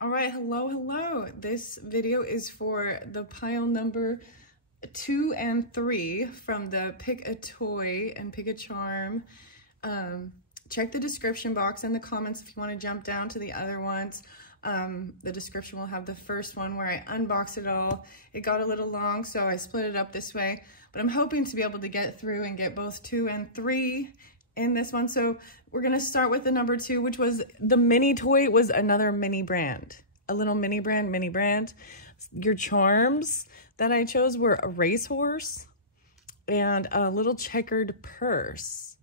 All right, hello. This video is for the pile number 2 and 3 from the Pick a Toy and Pick a Charm. Check the description box and the comments if you want to jump down to the other ones. The description will have the first one where I unboxed it all. It got a little long, so I split it up this way, but I'm hoping to be able to get through and get both 2 and 3 in this one. So we're gonna start with the number 2, which was the mini toy. It was another mini brand, a little mini brand. Your charms that I chose were a racehorse and a little checkered purse.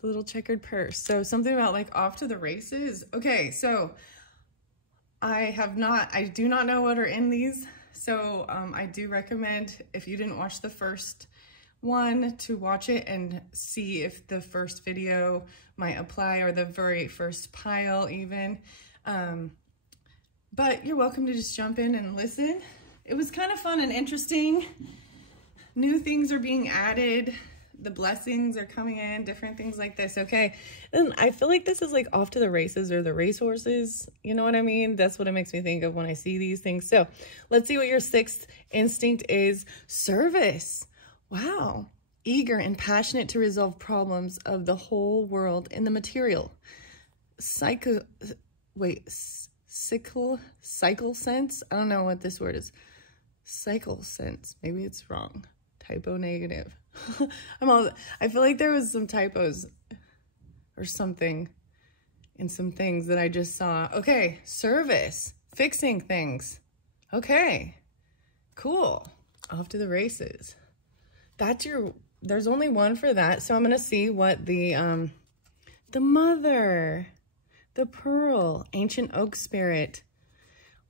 So something about like off to the races. Okay, so I do not know what are in these. So I do recommend, if you didn't watch the first one, to watch it and see if the first video might apply, or the very first pile even. But you're welcome to just jump in and listen. It was kind of fun and interesting. New things are being added. The blessings are coming in, different things like this, okay? And I feel like this is like off to the races or the racehorses. You know what I mean? That's what it makes me think of when I see these things. So let's see what your sixth instinct is. Service. Wow. Eager and passionate to resolve problems of the whole world in the material. Cycle sense? I don't know what this word is. Cycle sense. Maybe it's wrong. Typo negative. I feel like there was some typos or something in some things that I just saw. Okay, service. Fixing things. Okay, cool. Off to the races. There's only one for that, so I'm gonna see what the mother, the pearl, ancient oak spirit.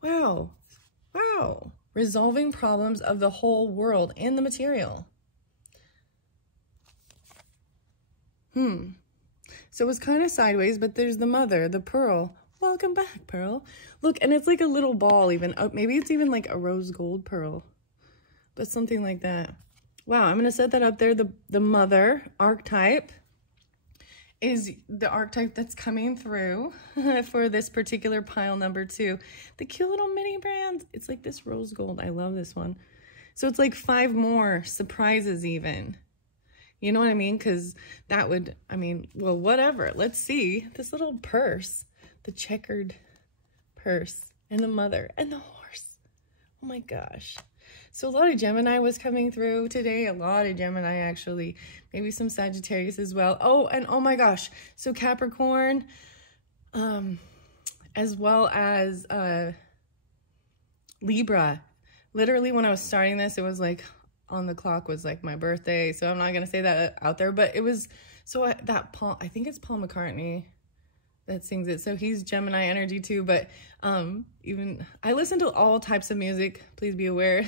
Wow. Resolving problems of the whole world in the material. So it was kind of sideways, but there's the mother, the pearl. Welcome back, pearl. Look, and it's like a little ball even. Oh, maybe it's even like a rose gold pearl, but something like that. Wow, I'm gonna set that up there. The mother archetype is the archetype that's coming through for this particular pile number 2. The cute little mini brand. It's like this rose gold. I love this one. So it's like 5 more surprises even. You know what I mean? Because that would, well, whatever. Let's see. This little purse, the checkered purse, and the mother, and the horse. Oh my gosh. So a lot of Gemini was coming through today. A lot of Gemini, actually. Maybe some Sagittarius as well. Oh, and oh my gosh. So Capricorn, as well as Libra. Literally, when I was starting this, it was like on the clock was like my birthday. So I'm not going to say that out there. But it was, so that Paul, I think it's Paul McCartney that sings it. So he's Gemini energy too. But even, I listen to all types of music. Please be aware.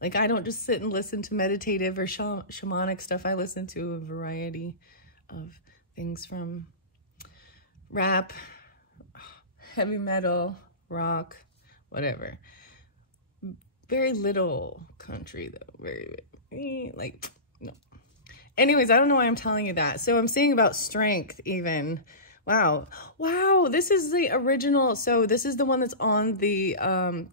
Like, I don't just sit and listen to meditative or shamanic stuff. I listen to a variety of things, from rap, heavy metal, rock, whatever. Very little country, though. Very, like, no. Anyways, I don't know why I'm telling you that. So I'm seeing about strength even. Wow, this is the original. So this is the one that's on the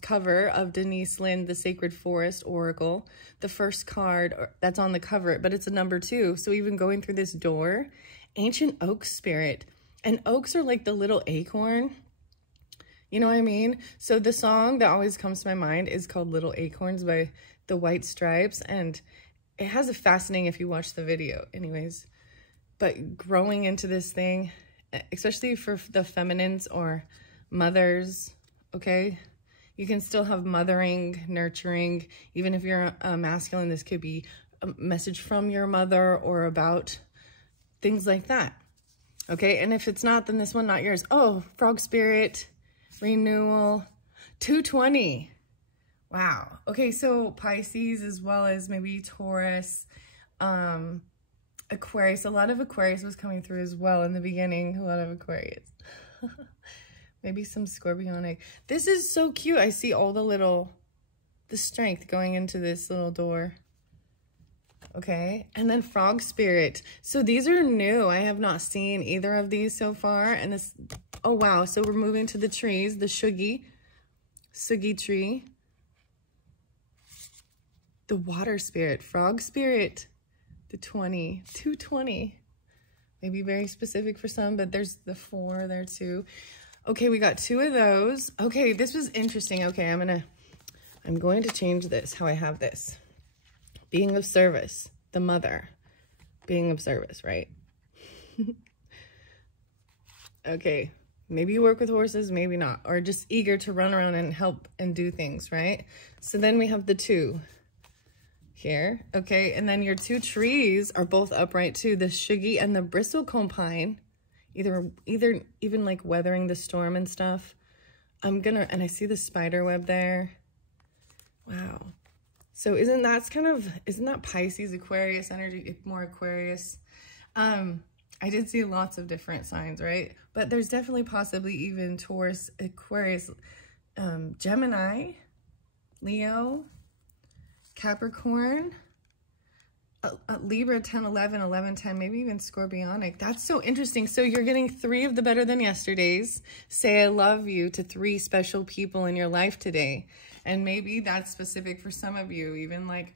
cover of Denise Linn, The Sacred Forest Oracle. The first card that's on the cover, but it's a number 2. So even going through this door, ancient oak spirit. And oaks are like the little acorn. You know what I mean? So the song that always comes to my mind is called Little Acorns by the White Stripes. And it has a fascinating, if you watch the video anyways, but growing into this thing, especially for the feminines or mothers, okay? You can still have mothering, nurturing. Even if you're a masculine, this could be a message from your mother or about things like that, okay? And if it's not, then this one, not yours. Oh, frog spirit, renewal, 220. Wow. Okay, so Pisces as well as maybe Taurus, Aquarius. A lot of Aquarius was coming through as well in the beginning. A lot of Aquarius. Maybe some Scorpionic. This is so cute. I see all the strength going into this little door. Okay, and then frog spirit. So these are new. I have not seen either of these so far. And this Oh, wow. So we're moving to the trees, the Sugi tree, the water spirit, frog spirit, the 220. Maybe very specific for some, but there's the 4 there too. Okay, we got 2 of those. Okay, this was interesting. Okay, I'm going to change this, how I have this. Being of service, the mother. Being of service, right? Okay, maybe you work with horses, maybe not. Or just eager to run around and help and do things, right? So then we have the 2 here. Okay, and then your 2 trees are both upright too. The Sugi and the bristlecone pine. Either even like weathering the storm and stuff. And I see the spider web there. Wow. So isn't that Pisces, Aquarius energy, more Aquarius? I did see lots of different signs, right? But there's definitely possibly even Taurus, Aquarius, Gemini, Leo, Capricorn, Libra, 10, 11, 11, 10, maybe even Scorpionic. That's so interesting. So you're getting 3 of the better than yesterdays. Say I love you to 3 special people in your life today. And maybe that's specific for some of you, even like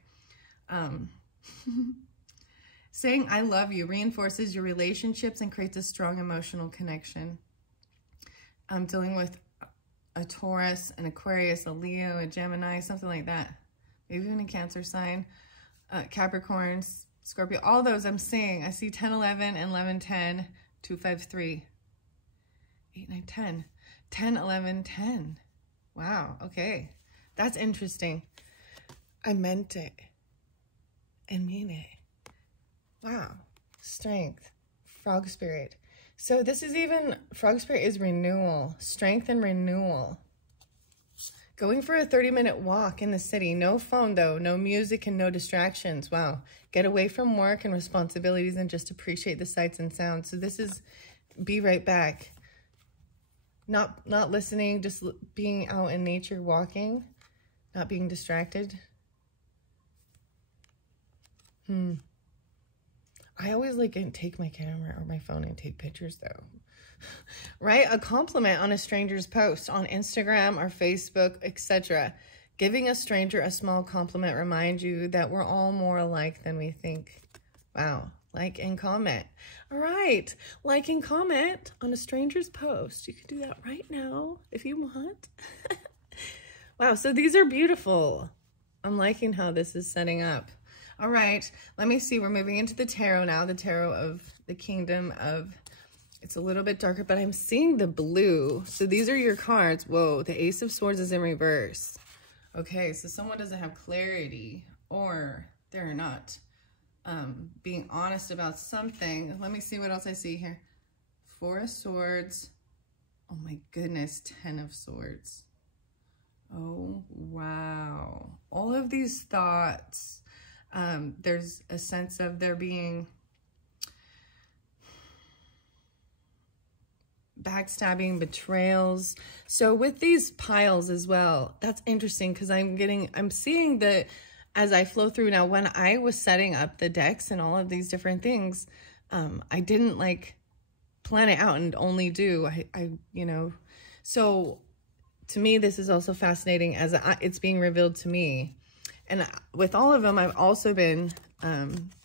saying I love you reinforces your relationships and creates a strong emotional connection. I'm dealing with a Taurus, an Aquarius, a Leo, a Gemini, something like that. Maybe even a Cancer sign. Capricorn, Scorpio, all those I'm seeing. I see 10, 11, and 11, 10, 2, 5, 3, 8, 9, 10. 10, 11, 10. Wow, okay. That's interesting. I meant it and mean it. Wow. Strength. Frog spirit. So this is even, frog spirit is renewal. Strength and renewal. Going for a 30-minute walk in the city. No phone, though. No music and no distractions. Wow. Get away from work and responsibilities and just appreciate the sights and sounds. So this is be right back. Not listening, just being out in nature, walking. Not being distracted. I always take my camera or my phone and take pictures, though. Right? A compliment on a stranger's post on Instagram or Facebook, etc. Giving a stranger a small compliment reminds you that we're all more alike than we think. Wow. Like and comment. All right. Like and comment on a stranger's post. You can do that right now if you want. Wow. So these are beautiful. I'm liking how this is setting up. All right. Let me see. We're moving into the tarot now. The tarot of the kingdom of... It's a little bit darker, but I'm seeing the blue. So these are your cards. Whoa, the Ace of Swords is in reverse. Okay, so someone doesn't have clarity or they're not being honest about something. Let me see what else I see here. 4 of Swords. Oh my goodness, 10 of Swords. Oh, wow. All of these thoughts. There's a sense of there being... backstabbing, betrayals. So with these piles as well, that's interesting because I'm seeing that as I flow through. Now, when I was setting up the decks and all of these different things, I didn't plan it out and only do, so to me, this is also fascinating as it's being revealed to me. And with all of them, I've also been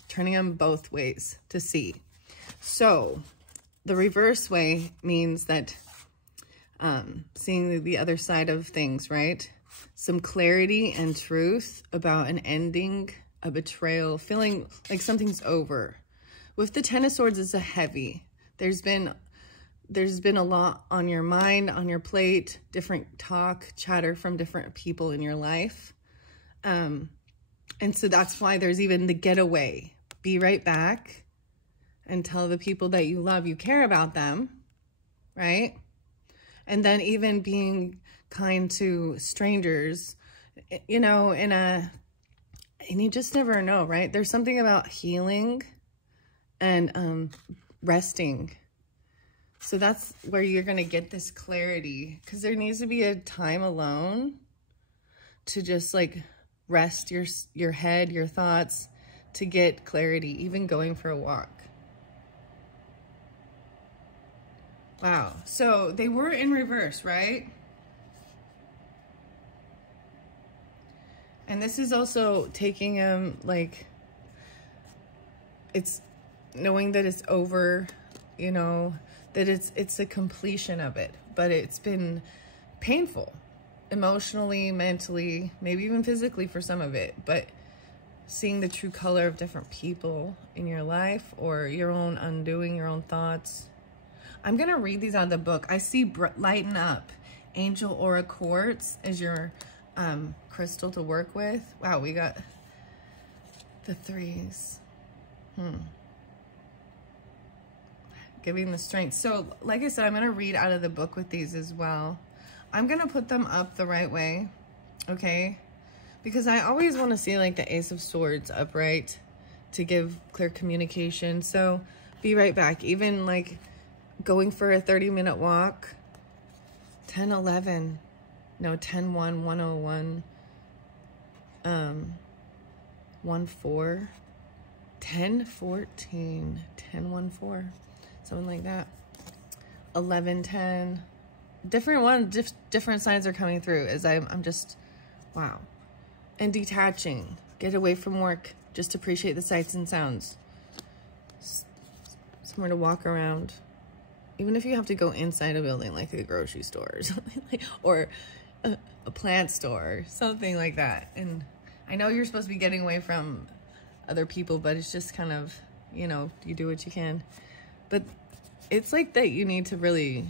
turning them both ways to see. So the reverse way means that seeing the other side of things, right? Some clarity and truth about an ending, a betrayal, feeling like something's over. With the 10 of Swords, it's a heavy. There's been a lot on your mind, on your plate, different chatter from different people in your life. And so that's why there's even the getaway. Be right back. And tell the people that you love, you care about them, right? And then even being kind to strangers, and you just never know, right? There's something about healing and resting. So that's where you're going to get this clarity, because there needs to be a time alone to just rest your head, your thoughts, to get clarity, even going for a walk. Wow. So they were in reverse, right? And this is also taking him, like, it's knowing that it's over, you know, that it's a completion of it, but it's been painful emotionally, mentally, maybe even physically for some of it, but seeing the true color of different people in your life, or your own undoing your own thoughts. I'm gonna read these out of the book. I see Lighten Up, Angel Aura Quartz as your crystal to work with. Wow, we got the threes. Giving the strength. So like I said, I'm gonna read out of the book with these as well. I'm gonna put them up the right way, okay? Because I always want to see like the Ace of Swords upright to give clear communication. So be right back. Even like going for a 30-minute walk. 10-11. No, 10-1, 101. 1-4. 10-14. 10-1-4. Something like that. 11-10. Different ones, different signs are coming through as I'm just, wow. And detaching. Get away from work. Just appreciate the sights and sounds. Somewhere to walk around. Even if you have to go inside a building, like a grocery store or something, or a plant store, something like that. And I know you're supposed to be getting away from other people, but it's just kind of, you know, you do what you can. But it's like that you need to really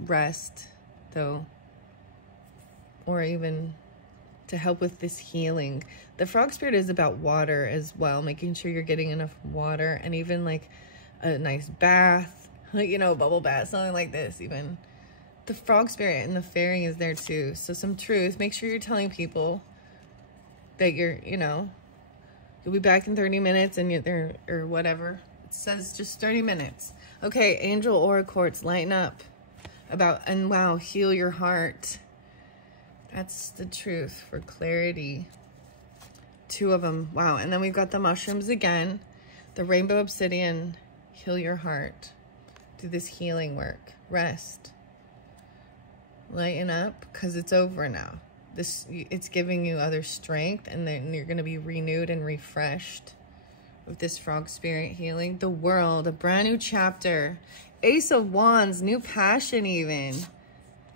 rest, though, or even to help with this healing. The frog spirit is about water as well, making sure you're getting enough water, and even like a nice bath, you know, bubble bath, something like this. Even the frog spirit and the fairy is there too. So some truth. Make sure you're telling people that you're, you know, you'll be back in 30 minutes and you're there, or whatever. It says just 30 minutes. Okay, Angel Aura Quartz, Lighten Up. And wow, heal your heart. That's the truth for clarity. 2 of them. Wow. And then we've got the mushrooms again. The rainbow obsidian. Heal your heart. Do this healing work. Rest. Lighten up, because it's over now. It's giving you other strength, and then you're going to be renewed and refreshed with this frog spirit healing. The world, a brand new chapter. Ace of Wands, new passion even.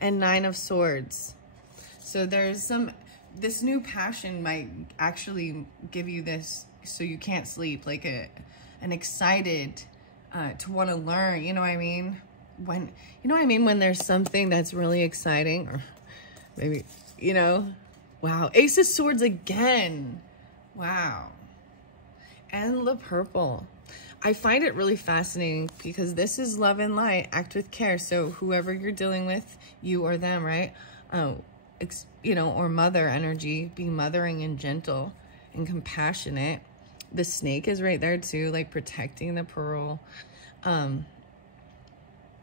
And 9 of Swords. So there's this new passion might actually give you this, so you can't sleep, like an excited to want to learn, you know what I mean? When there's something that's really exciting, or maybe, you know, wow. Ace of Swords again. Wow. And the purple. I find it really fascinating because this is love and light, act with care. So whoever you're dealing with, you or them, right? You know, or mother energy, be mothering and gentle and compassionate. The snake is right there too, like protecting the pearl. The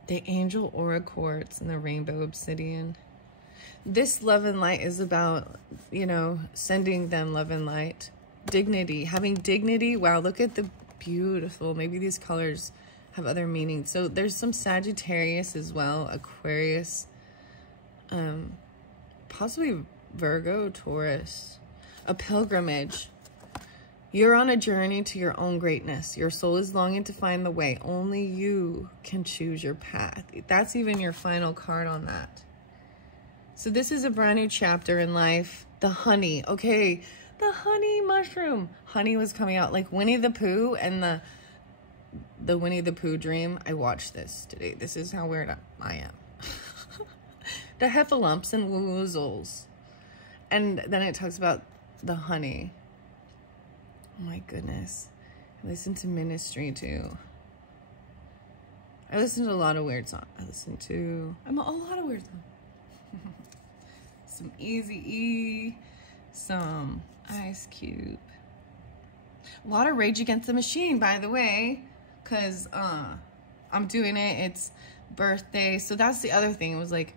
Angel Aura Quartz and the Rainbow Obsidian. This love and light is about, you know, sending them love and light. Dignity, having dignity. Wow, look at the beautiful, maybe these colors have other meanings. So there's some Sagittarius as well, Aquarius, possibly Virgo, Taurus. A pilgrimage. You're on a journey to your own greatness. Your soul is longing to find the way. Only you can choose your path. That's even your final card on that. So this is a brand new chapter in life. The honey. Okay, the honey mushroom. Honey was coming out like Winnie the Pooh and the Winnie the Pooh dream. I watched this today. This is how weird I am. The heffalumps and woozles. And then it talks about the honey. Oh my goodness. I listen to Ministry too. I listen to a lot of weird songs. I listen to a lot of weird songs. Some Eazy-E, some Ice Cube. A lot of Rage Against the Machine, by the way, because I'm doing it. It's birthday. So that's the other thing. It was like,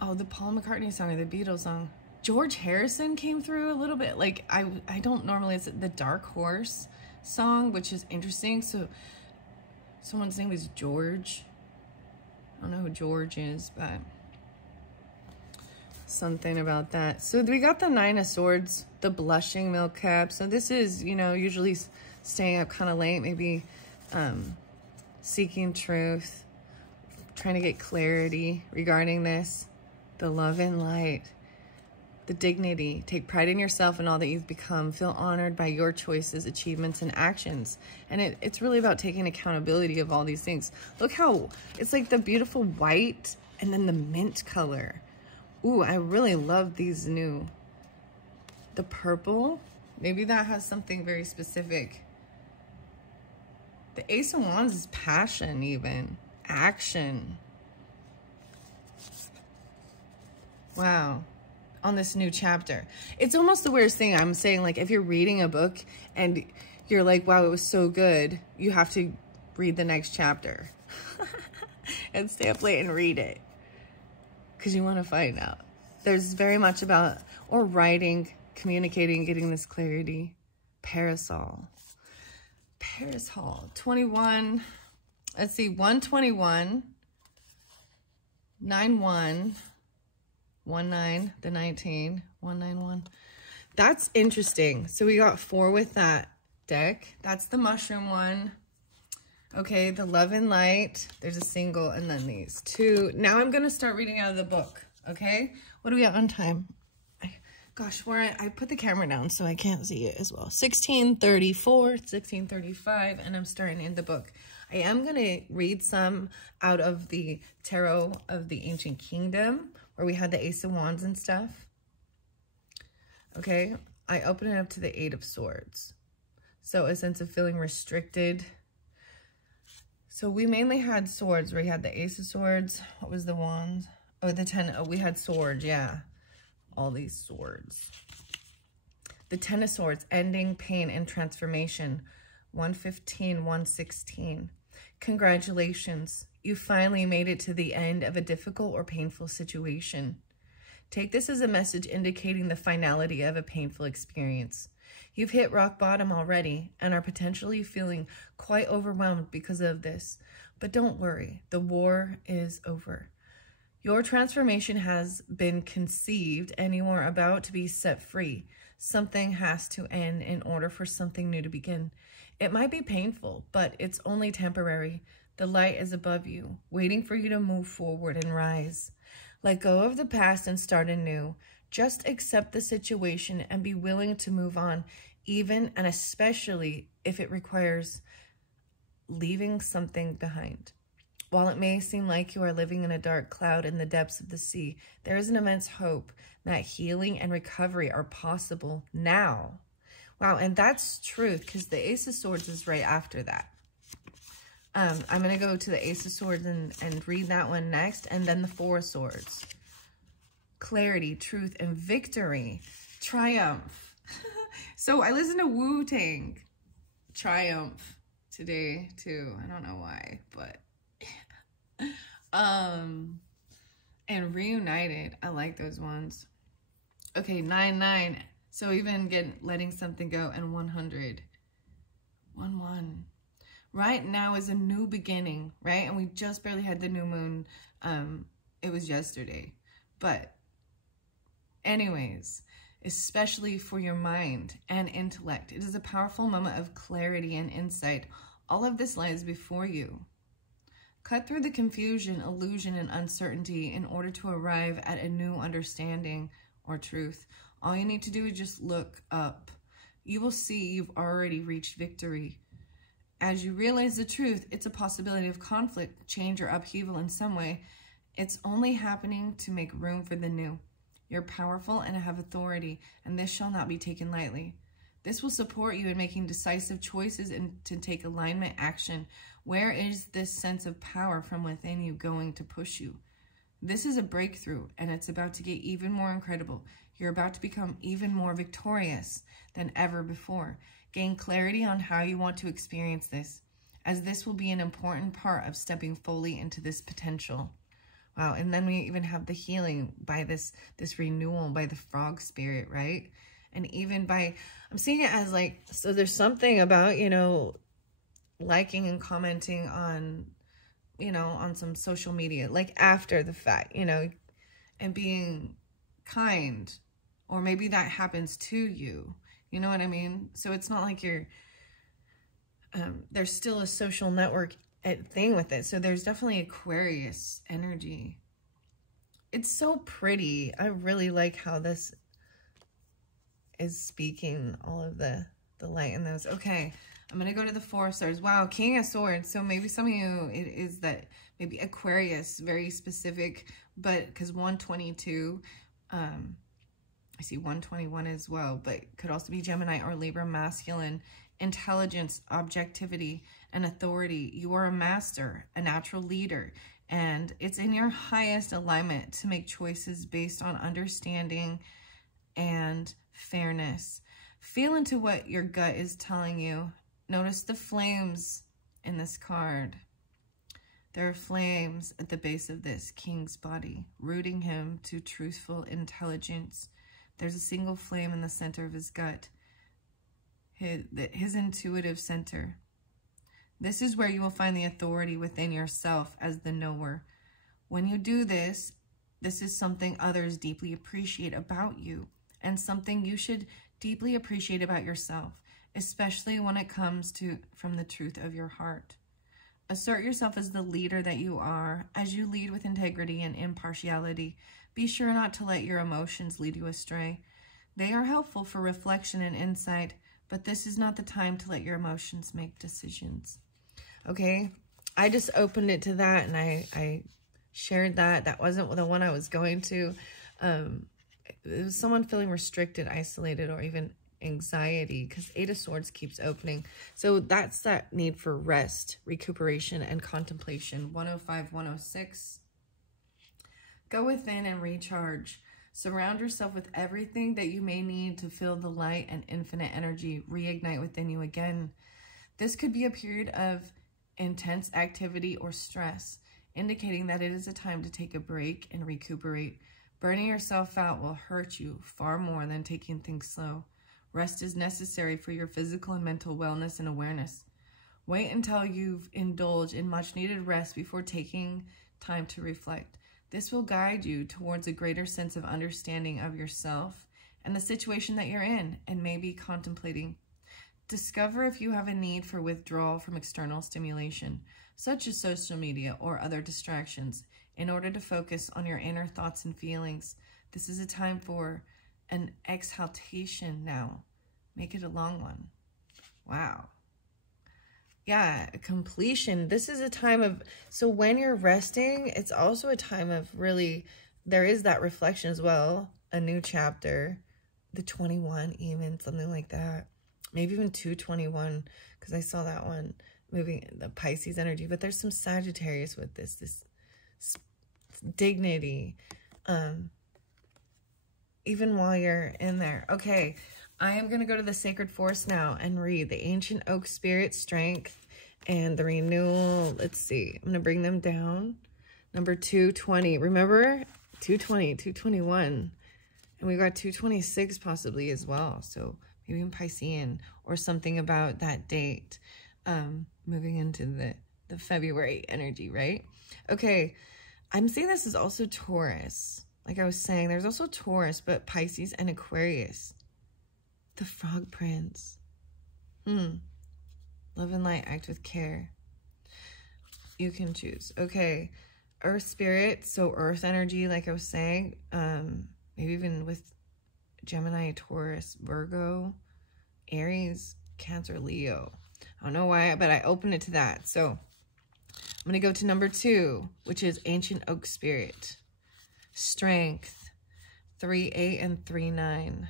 oh, the Paul McCartney song or the Beatles song. George Harrison came through a little bit. Like, I don't normally, it's the Dark Horse song, which is interesting. So someone's name is George. don't know who George is, but something about that. So we got the Nine of Swords, the blushing milk cap. So this is, you know, usually staying up kind of late, maybe seeking truth, trying to get clarity regarding this. The love and light, the dignity. Take pride in yourself and all that you've become. Feel honored by your choices, achievements, and actions. And it's really about taking accountability of all these things. Look how it's like the beautiful white and then the mint color. Ooh, I really love these new. The purple, maybe that has something very specific. The Ace of Wands is passion even. Action. Wow. On this new chapter. It's almost the weirdest thing. I'm saying, like, if you're reading a book and you're like, wow, it was so good, you have to read the next chapter. And stay up late and read it. Because you want to find out. There's very much about, or writing, communicating, getting this clarity. Parasol. Parasol. 21. Let's see. 121. 91. 19. The 19. 191. That's interesting. So we got 4 with that deck. That's the mushroom one. Okay, the love and light. There's a single and then these 2. Now I'm going to start reading out of the book. Okay, what do we have on time? Gosh, I put the camera down so I can't see it as well. 16:34, 16:35, and I'm starting in the book. I am going to read some out of the Tarot of the Ancient Kingdom, where we had the Ace of Wands and stuff. Okay, I open it up to the 8 of Swords. So a sense of feeling restricted. So we mainly had swords, where we had the Ace of Swords. What was the Wands? Oh, the 10. Oh, we had swords, yeah. All these swords. The 10 of Swords, ending, pain, and transformation. 115, 116. Congratulations. You finally made it to the end of a difficult or painful situation. Take this as a message indicating the finality of a painful experience. You've hit rock bottom already and are potentially feeling quite overwhelmed because of this. But don't worry, the war is over. Your transformation has been conceived and you are about to be set free. Something has to end in order for something new to begin. It might be painful, but it's only temporary. The light is above you, waiting for you to move forward and rise. Let go of the past and start anew. Just accept the situation and be willing to move on, even and especially if it requires leaving something behind. While it may seem like you are living in a dark cloud in the depths of the sea, there is an immense hope that healing and recovery are possible now. Wow, and that's truth, because the Ace of Swords is right after that. I'm going to go to the Ace of Swords and read that one next, and then the 4 of Swords. Clarity, truth, and victory. Triumph. So I listened to Wu-Tang Triumph today too. I don't know why, but and Reunited. I like those ones. Okay, 99. So even letting something go, and 100. 1-1. Right now is a new beginning, right? And we just barely had the new moon. It was yesterday. But anyways, especially for your mind and intellect, it is a powerful moment of clarity and insight. All of this lies before you. Cut through the confusion, illusion, and uncertainty in order to arrive at a new understanding or truth. All you need to do is just look up. You will see you've already reached victory. As you realize the truth, it's a possibility of conflict, change, or upheaval in some way. It's only happening to make room for the new. You're powerful and have authority, and this shall not be taken lightly. This will support you in making decisive choices and to take alignment action. Where is this sense of power from within you going to push you? This is a breakthrough, and it's about to get even more incredible. You're about to become even more victorious than ever before. Gain clarity on how you want to experience this, as this will be an important part of stepping fully into this potential. Wow, and then we even have the healing by this renewal by the frog spirit, right? And even by, I'm seeing it as like, so there's something about, you know, liking and commenting on you know, on some social media, like after the fact, you know, and being kind, or maybe that happens to you, you know what I mean? So it's not like you're, there's still a social network thing with it. So there's definitely Aquarius energy. It's so pretty. I really like how this is speaking all of the light in those. Okay, I'm going to go to the Four of Swords. Wow, King of Swords. So maybe some of you, it is that maybe Aquarius, very specific, but because 122, I see 121 as well, but could also be Gemini or Libra masculine. Intelligence, objectivity, and authority. You are a master, a natural leader, and it's in your highest alignment to make choices based on understanding and fairness. Feel into what your gut is telling you. Notice the flames in this card. There are flames at the base of this king's body, rooting him to truthful intelligence. There's a single flame in the center of his gut, his intuitive center. This is where you will find the authority within yourself as the knower. When you do this, this is something others deeply appreciate about you, and something you should deeply appreciate about yourself, especially when it comes from the truth of your heart. Assert yourself as the leader that you are. As you lead with integrity and impartiality, be sure not to let your emotions lead you astray. They are helpful for reflection and insight, but this is not the time to let your emotions make decisions. Okay, I just opened it to that, and I shared that. That wasn't the one I was going to. It was someone feeling restricted, isolated, or even anxiety, because Eight of Swords keeps opening. So that's that need for rest, recuperation, and contemplation. 105, 106. Go within and recharge. Surround yourself with everything that you may need to feel the light and infinite energy reignite within you again. This could be a period of intense activity or stress, indicating that it is a time to take a break and recuperate. Burning yourself out will hurt you far more than taking things slow. Rest is necessary for your physical and mental wellness and awareness. Wait until you've indulged in much needed rest before taking time to reflect. This will guide you towards a greater sense of understanding of yourself and the situation that you're in, and maybe contemplating. Discover if you have a need for withdrawal from external stimulation, such as social media or other distractions, in order to focus on your inner thoughts and feelings. This is a time for an exhaltation now. Make it a long one. Wow. Yeah, completion. This is a time of, so when you're resting, it's also a time of really, there is that reflection as well. A new chapter, the 21 even, something like that. Maybe even 221, because I saw that one moving, the Pisces energy. But there's some Sagittarius with this dignity, even while you're in there. Okay, I am going to go to the Sacred Forest now and read the Ancient Oak Spirit, Strength, and the Renewal. Let's see. I'm going to bring them down. Number 220. Remember? 220, 221. And we got 226 possibly as well. So maybe in Piscean or something about that date. Moving into the February energy, right? Okay. I'm saying this is also Taurus. Like I was saying, there's also Taurus, but Pisces and Aquarius. The Frog Prince. Love and light, act with care. You can choose. Okay. Earth Spirit, so Earth energy, like I was saying. Maybe even with Gemini, Taurus, Virgo, Aries, Cancer, Leo. I don't know why, but I opened it to that. So I'm going to go to number 2, which is Ancient Oak Spirit. Strength, 3-8 and 3-9.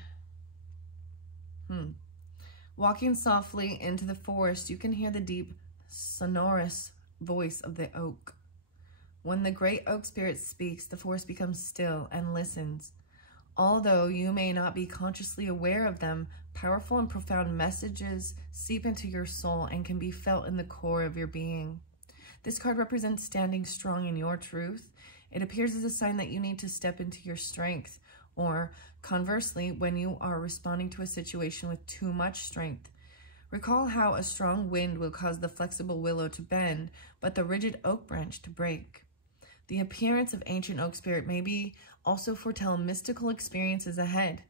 Walking softly into the forest, you can hear the deep, sonorous voice of the oak. When the great oak spirit speaks, the forest becomes still and listens. Although you may not be consciously aware of them, powerful and profound messages seep into your soul and can be felt in the core of your being. This card represents standing strong in your truth. It appears as a sign that you need to step into your strength, or conversely, when you are responding to a situation with too much strength. Recall how a strong wind will cause the flexible willow to bend, but the rigid oak branch to break. The appearance of ancient oak spirit may be also foretell mystical experiences ahead.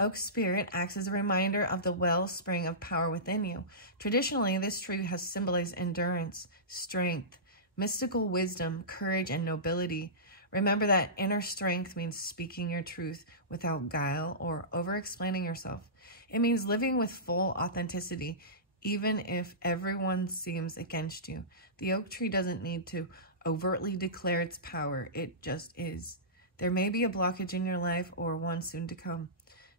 Oak spirit acts as a reminder of the wellspring of power within you. Traditionally, this tree has symbolized endurance, strength, mystical wisdom, courage, and nobility. Remember that inner strength means speaking your truth without guile or over-explaining yourself. It means living with full authenticity, even if everyone seems against you. The oak tree doesn't need to overtly declare its power. It just is. There may be a blockage in your life or one soon to come.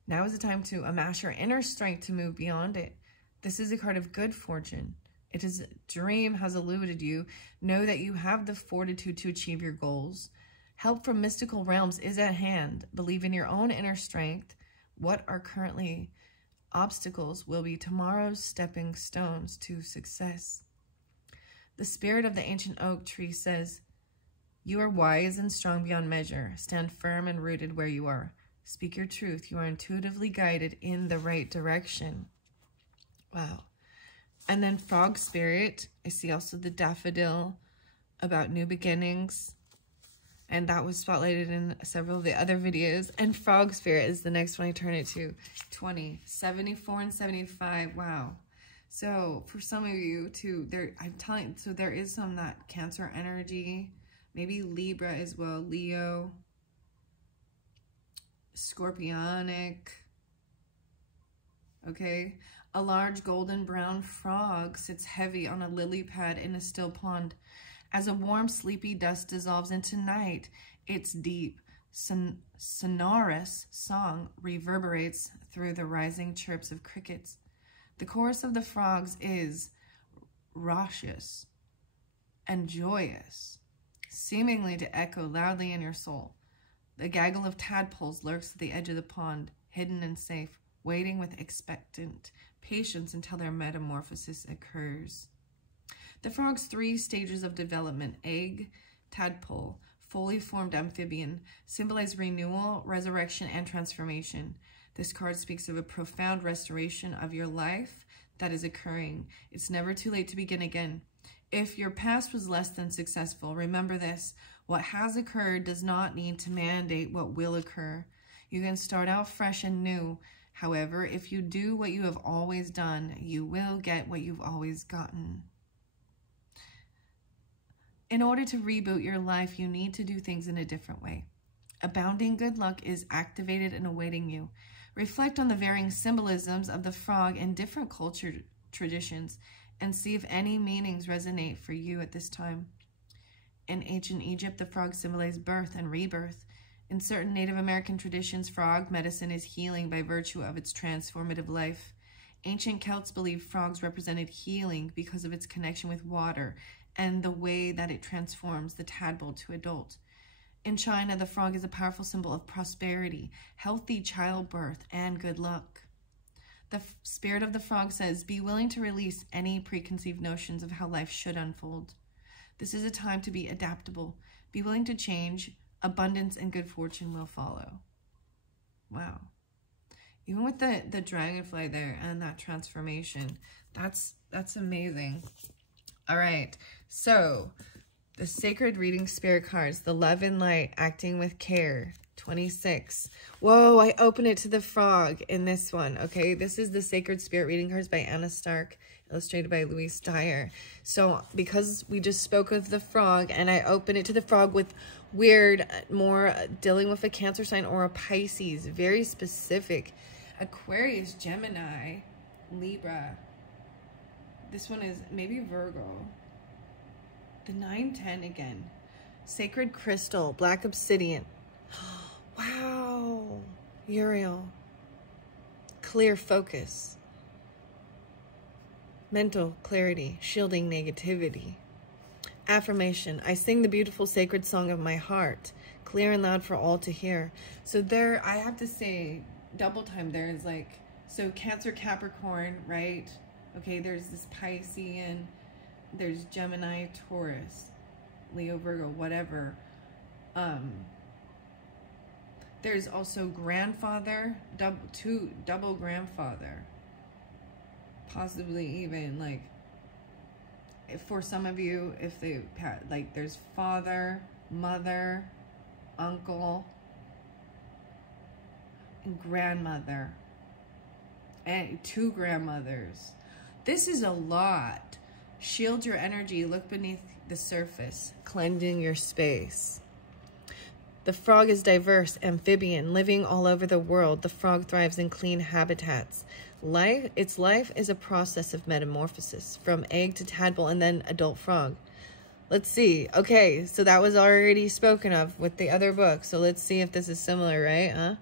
Now is the time to amass your inner strength to move beyond it. This is a card of good fortune. It is a dream has eluded you. Know that you have the fortitude to achieve your goals. Help from mystical realms is at hand. Believe in your own inner strength. What are currently obstacles will be tomorrow's stepping stones to success. The spirit of the ancient oak tree says, "You are wise and strong beyond measure. Stand firm and rooted where you are. Speak your truth. You are intuitively guided in the right direction." Wow. And then frog spirit. I see also the daffodil about new beginnings. And that was spotlighted in several of the other videos. And frog spirit is the next one I turn it to. 20, 74, and 75. Wow. So for some of you too, I'm telling, so there is some that Cancer energy, maybe Libra as well, Leo, Scorpionic. Okay. A large golden brown frog sits heavy on a lily pad in a still pond. As a warm, sleepy dusk dissolves into night, its deep, sonorous song reverberates through the rising chirps of crickets. The chorus of the frogs is raucous and joyous, seemingly to echo loudly in your soul. The gaggle of tadpoles lurks at the edge of the pond, hidden and safe, waiting with expectant patience until their metamorphosis occurs. The frog's 3 stages of development, egg, tadpole, fully formed amphibian, symbolize renewal, resurrection, and transformation. This card speaks of a profound restoration of your life that is occurring. It's never too late to begin again. If your past was less than successful, remember this: what has occurred does not need to mandate what will occur. You can start out fresh and new. However, if you do what you have always done, you will get what you've always gotten. In order to reboot your life, you need to do things in a different way. Abounding good luck is activated and awaiting you. Reflect on the varying symbolisms of the frog in different culture traditions and see if any meanings resonate for you at this time. In ancient Egypt, the frog symbolized birth and rebirth. In certain Native American traditions, frog medicine is healing by virtue of its transformative life. Ancient Celts believed frogs represented healing because of its connection with water and the way that it transforms the tadpole to adult. In China, the frog is a powerful symbol of prosperity, healthy childbirth, and good luck. The spirit of the frog says, be willing to release any preconceived notions of how life should unfold. This is a time to be adaptable. Be willing to change. Abundance and good fortune will follow. Wow. Even with the dragonfly there and that transformation, that's amazing. All right, so the sacred reading spirit cards, the love and light, acting with care, 26. Whoa, I open it to the frog in this one. Okay, this is the sacred spirit reading cards by Anna Stark, illustrated by Louise Dyer. So because we just spoke of the frog and I open it to the frog with weird, more dealing with a Cancer sign or a Pisces, very specific. Aquarius, Gemini, Libra. This one is maybe Virgo. The 9-10 again. Sacred crystal, black obsidian. Wow. Uriel. Clear focus. Mental clarity, shielding negativity. Affirmation. I sing the beautiful sacred song of my heart, clear and loud for all to hear. So there, I have to say, double time there is like, so Cancer, Capricorn, right? Okay, there's this Piscean, there's Gemini, Taurus, Leo, Virgo, whatever. There's also grandfather, double grandfather, possibly even like, for some of you, if they like, there's father, mother, uncle, and grandmother, and 2 grandmothers. This is a lot. Shield your energy. Look beneath the surface, cleansing your space. The frog is diverse, amphibian, living all over the world. The frog thrives in clean habitats. Its life is a process of metamorphosis, from egg to tadpole and then adult frog. Let's see. Okay, so that was already spoken of with the other book. So let's see if this is similar, right?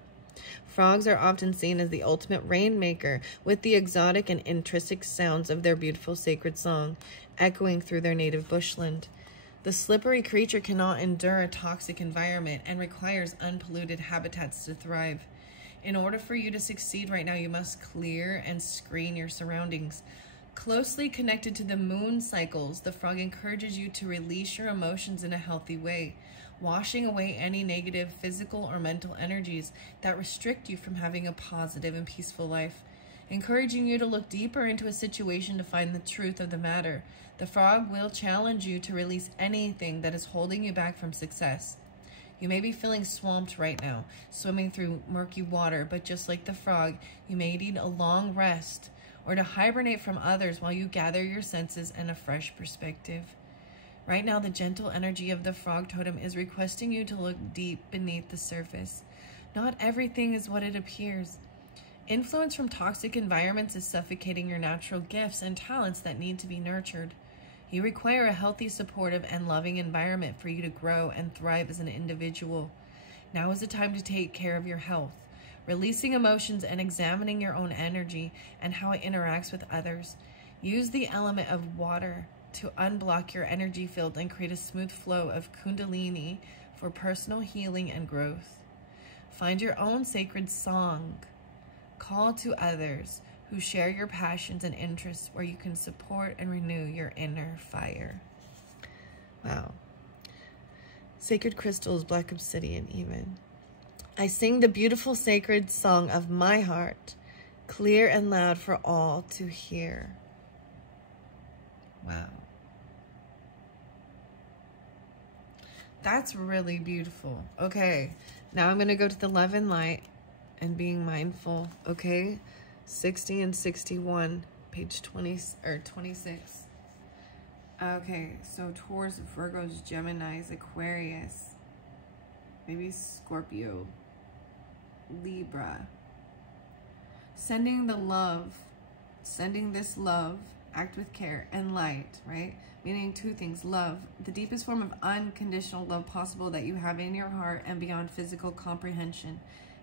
Frogs are often seen as the ultimate rainmaker, with the exotic and intrinsic sounds of their beautiful sacred song echoing through their native bushland. The slippery creature cannot endure a toxic environment and requires unpolluted habitats to thrive. In order for you to succeed right now, you must clear and screen your surroundings. Closely connected to the moon cycles, the frog encourages you to release your emotions in a healthy way, washing away any negative physical or mental energies that restrict you from having a positive and peaceful life, encouraging you to look deeper into a situation to find the truth of the matter. The frog will challenge you to release anything that is holding you back from success. You may be feeling swamped right now, swimming through murky water, but just like the frog, you may need a long rest or to hibernate from others while you gather your senses and a fresh perspective. Right now, the gentle energy of the frog totem is requesting you to look deep beneath the surface. Not everything is what it appears. Influence from toxic environments is suffocating your natural gifts and talents that need to be nurtured. You require a healthy, supportive, and loving environment for you to grow and thrive as an individual. Now is the time to take care of your health, releasing emotions and examining your own energy and how it interacts with others. Use the element of water to unblock your energy field and create a smooth flow of Kundalini for personal healing and growth. Find your own sacred song. Call to others who share your passions and interests where you can support and renew your inner fire. Wow. Sacred crystals, black obsidian even. I sing the beautiful sacred song of my heart, clear and loud for all to hear. Wow. That's really beautiful. Okay, now I'm going to go to the love and light and being mindful, okay? 60 and 61, page 20 or 26. Okay, so Taurus, Virgos, Geminis, Aquarius, maybe Scorpio, Libra. Sending the love, sending this love, act with care and light, right? Meaning 2 things. Love, the deepest form of unconditional love possible that you have in your heart and beyond physical comprehension.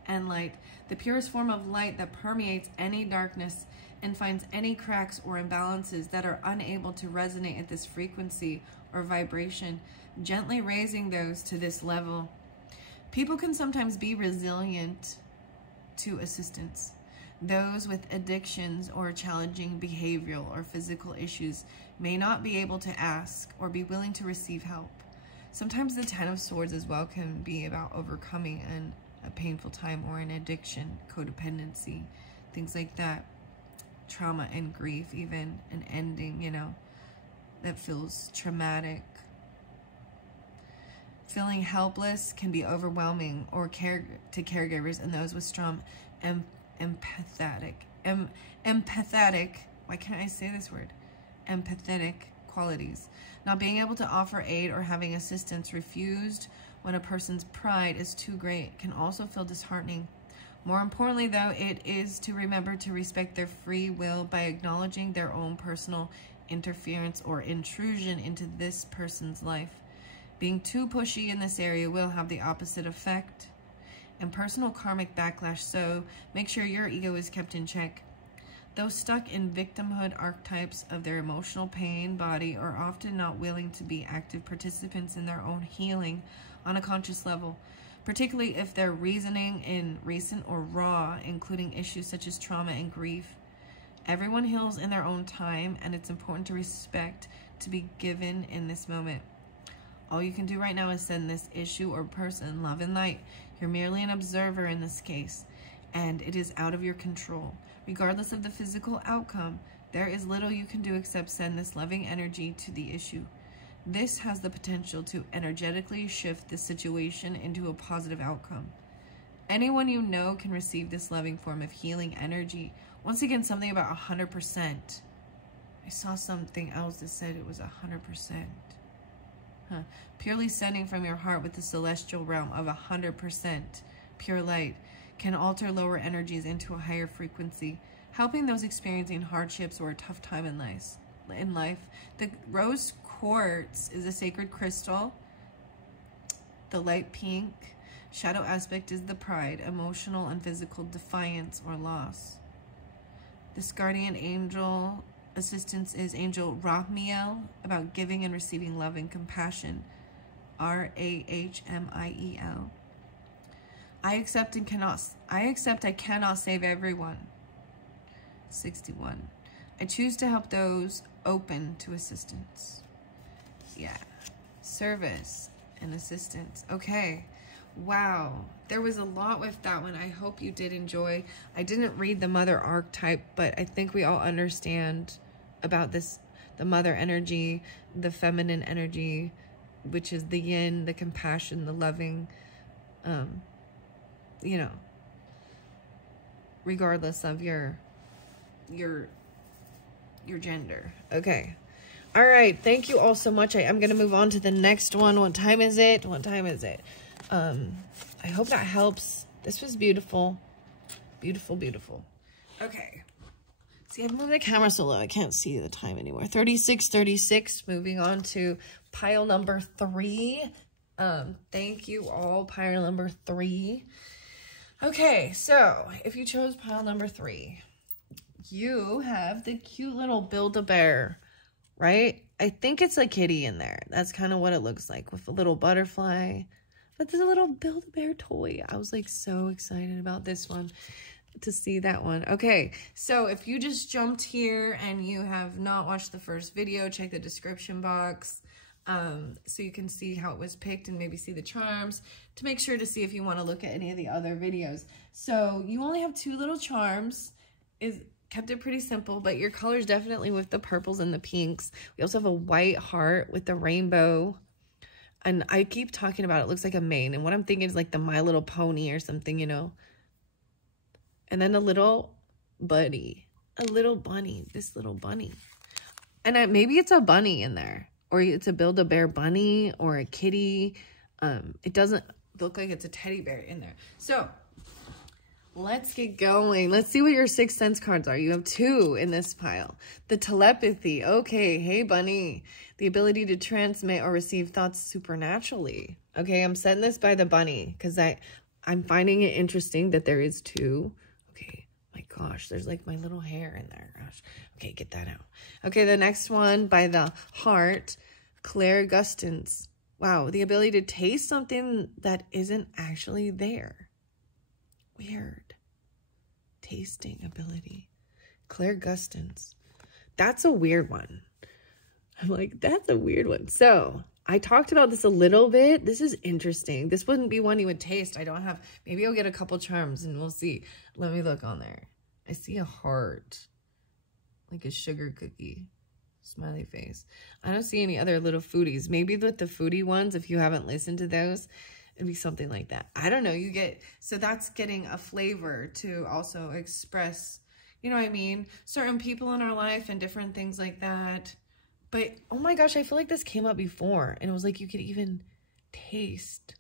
And light, the purest form of light that permeates any darkness and finds any cracks or imbalances that are unable to resonate at this frequency or vibration, gently raising those to this level. People can sometimes be resilient to assistance. Those with addictions or challenging behavioral or physical issues may not be able to ask or be willing to receive help. Sometimes the 10 of Swords as well can be about overcoming a painful time or an addiction, codependency, things like that. Trauma and grief, even an ending, you know, that feels traumatic. Feeling helpless can be overwhelming or to caregivers and those with strong empathetic, why can't I say this word? Empathetic qualities. Not being able to offer aid or having assistance refused when a person's pride is too great can also feel disheartening. More importantly, though, it is to remember to respect their free will by acknowledging their own personal interference or intrusion into this person's life. Being too pushy in this area will have the opposite effect and personal karmic backlash, so make sure your ego is kept in check. Those stuck in victimhood archetypes of their emotional pain body are often not willing to be active participants in their own healing on a conscious level, particularly if their reasoning in recent or raw, including issues such as trauma and grief. Everyone heals in their own time, and it's important to respect to be given in this moment. All you can do right now is send this issue or person love and light. You're merely an observer in this case, and it is out of your control. Regardless of the physical outcome, There is little you can do except send this loving energy to the issue. This has the potential to energetically shift the situation into a positive outcome. Anyone you know can receive this loving form of healing energy. Once again, something about 100%. I saw something else that said it was 100%. Purely sending from your heart with the celestial realm of 100% pure light can alter lower energies into a higher frequency, helping those experiencing hardships or a tough time in life. The rose quartz is a sacred crystal. The light pink shadow aspect is the pride, emotional and physical defiance or loss. This guardian angel assistance is Angel Rahmiel, about giving and receiving love and compassion. Rahmiel. I accept I cannot save everyone. 61. I choose to help those open to assistance. Yeah. Service and assistance. Okay. Wow. There was a lot with that one. I hope you did enjoy. I didn't read the mother archetype, but I think we all understand about this, the mother energy, the feminine energy, which is the yin, the compassion, the loving, you know, regardless of your gender. Okay. All right. Thank you all so much. I'm going to move on to the next one. What time is it? What time is it? I hope that helps. This was beautiful. Beautiful, beautiful. Okay. See, I've moved the camera so low I can't see the time anymore. 36:36. Moving on to pile number 3. Thank you all, pile number 3. Okay, so if you chose pile number 3, you have the cute little Build-A-Bear, right? I think it's a kitty in there. That's kind of what it looks like, with a little butterfly. But there's a little Build-A-Bear toy. I was like so excited about this one, to see that one. Okay, so if you just jumped here and you have not watched the first video, check the description box so you can see how it was picked and maybe see the charms, to make sure to see if you want to look at any of the other videos. So you only have 2 little charms. Kept it pretty simple, but your colors definitely with the purples and the pinks. We also have a white heart with the rainbow. And I keep talking about it looks like a mane. And what I'm thinking is like the My Little Pony or something, you know. And then a little buddy. A little bunny. This little bunny. And maybe it's a bunny in there. Or it's a Build-A-Bear bunny or a kitty. It doesn't look like it's a teddy bear in there. So let's get going. Let's see what your 6th sense cards are. You have 2 in this pile. The telepathy. Okay. Hey, bunny. The ability to transmit or receive thoughts supernaturally. Okay. I'm setting this by the bunny because I'm finding it interesting that there is 2. Okay. My gosh. There's like my little hair in there. Gosh. Okay. Get that out. Okay. The next one by the heart. Claire Gustins. Wow. The ability to taste something that isn't actually there. Weird. Tasting ability. Claire Gustins. That's a weird one. I'm like, that's a weird one. So I talked about this a little bit. This is interesting. This wouldn't be one you would taste. I don't have, maybe I'll get a couple charms and we'll see. Let me look on there. I see a heart. Like a sugar cookie. Smiley face. I don't see any other little foodies. Maybe with the foodie ones, if you haven't listened to those, it'd be something like that. I don't know. You get, so that's getting a flavor to also express, you know what I mean? Certain people in our life and different things like that. But, oh my gosh, I feel like this came up before. And it was like you could even taste.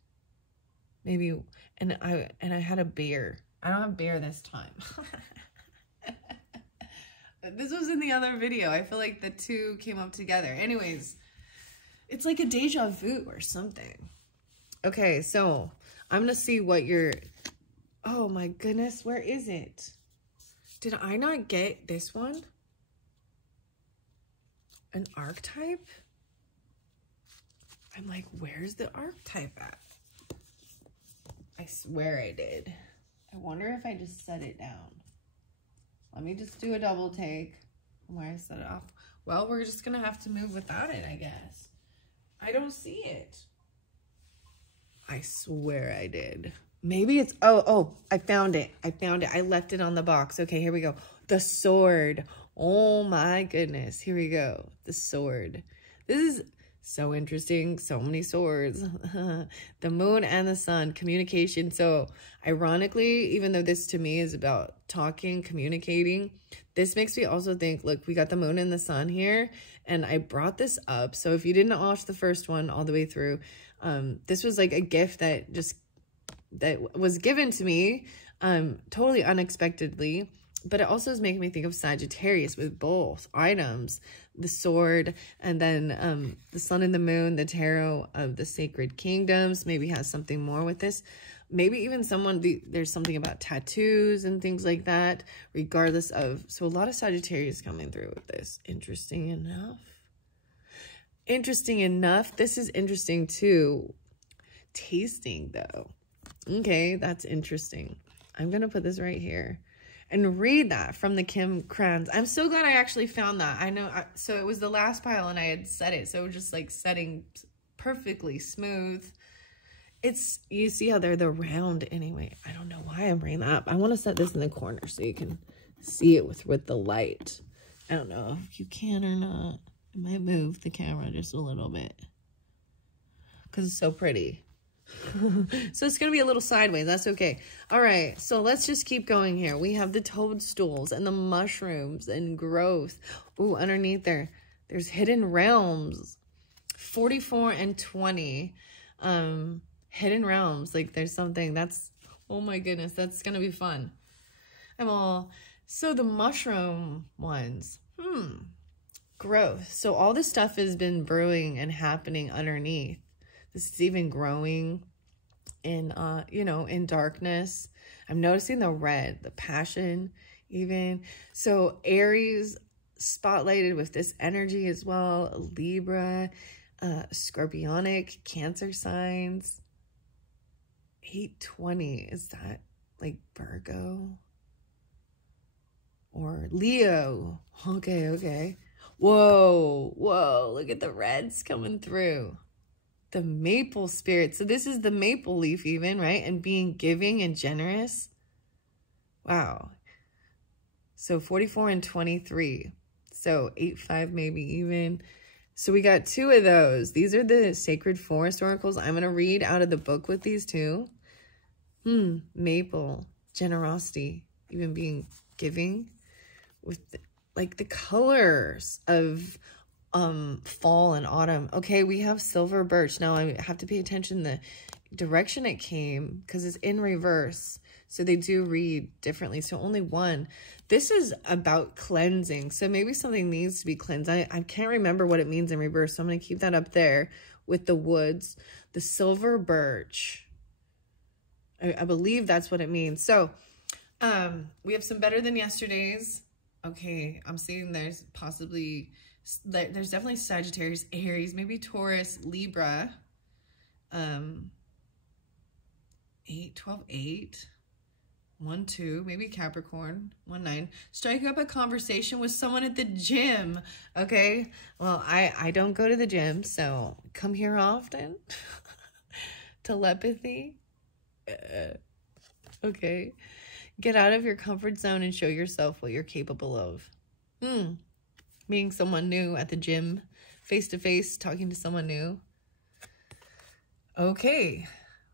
Maybe, and I had a beer. I don't have beer this time. This was in the other video. I feel like the 2 came up together. Anyways, it's like a deja vu or something. Okay, so I'm going to see what your... Oh my goodness, where is it? Did I not get this one? An archetype? I'm like, where's the archetype at? I swear I did. I wonder if I just set it down. Let me just do a double take where I set it off. Well, we're just going to have to move without it, I guess. I don't see it. I swear I did. Maybe it's, oh, I found it. I found it. I left it on the box. Okay, here we go. The sword. Oh my goodness. Here we go. The sword. This is so interesting. So many swords. The moon and the sun. Communication. So ironically, even though this to me is about talking, communicating, this makes me also think, look, we got the moon and the sun here. And I brought this up. So if you didn't watch the first one all the way through, this was like a gift that was given to me totally unexpectedly. But it also is making me think of Sagittarius with both items, the sword, and then the sun and the moon, the tarot of the sacred kingdoms, maybe has something more with this. Maybe even there's something about tattoos and things like that, regardless of, so a lot of Sagittarius coming through with this. Interesting enough. Interesting enough. This is interesting too. Tasting though. Okay, that's interesting. I'm going to put this right here and read that from the Kim Krans. I'm so glad I actually found that. I know, so it was the last pile and I had set it. So just like setting perfectly smooth. You see how they're the round anyway. I don't know why I'm bringing that up. I want to set this in the corner so you can see it with the light. I don't know if you can or not. I might move the camera just a little bit because it's so pretty. So it's going to be a little sideways. That's okay. All right. So let's just keep going here. We have the toadstools and the mushrooms and growth. Ooh, underneath there's hidden realms. 44 and 20. Hidden realms. Like there's something that's, oh my goodness, that's going to be fun. So the mushroom ones. Growth. So all this stuff has been brewing and happening underneath. This is even growing in, in darkness. I'm noticing the red, the passion even. So Aries spotlighted with this energy as well. Libra, Scorpionic, Cancer signs. 820, is that like Virgo? Or Leo? Okay. Whoa, look at the reds coming through. The maple spirit. So this is the maple leaf even, right? And being giving and generous. Wow. So 44 and 23. So 8-5 maybe even. So we got 2 of those. These are the sacred forest oracles. I'm going to read out of the book with these 2. Maple, generosity, even being giving with like the colors of fall and autumn. Okay, we have silver birch. Now I have to pay attention the direction it came because it's in reverse. So they do read differently. So only one. This is about cleansing. So maybe something needs to be cleansed. I can't remember what it means in reverse. So I'm going to keep that up there with the woods. The silver birch. I believe that's what it means. So we have some better than yesterdays. Okay, I'm seeing there's definitely Sagittarius, Aries, maybe Taurus, Libra. 8, 12, 8. 1, 2, maybe Capricorn. 1, 9. Strike up a conversation with someone at the gym. Okay. Well, I don't go to the gym, so come here often. Telepathy. Okay. Get out of your comfort zone and show yourself what you're capable of. Meeting someone new at the gym, face to face, talking to someone new. Okay.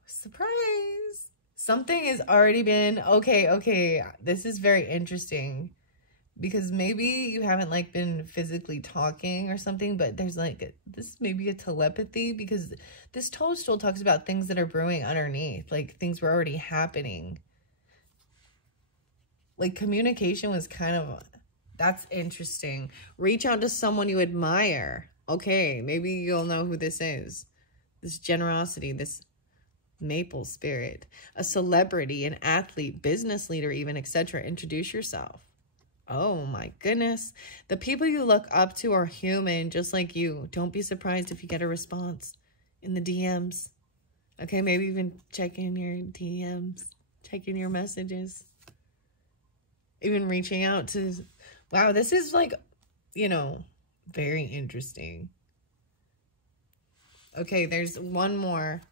Surprise. Something has already been, okay. This is very interesting because maybe you haven't like been physically talking or something, but there's like, this may be a telepathy because this toadstool talks about things that are brewing underneath, like things were already happening. Like communication was kind of, that's interesting. Reach out to someone you admire. Okay, maybe you'll know who this is. This generosity, this maple spirit, a celebrity, an athlete, business leader even, etc. Introduce yourself. Oh my goodness. The people you look up to are human, just like you. Don't be surprised if you get a response in the DMs. Okay, maybe even check in your DMs, check in your messages. Even reaching out to, wow, this is like, very interesting. Okay, there's one more.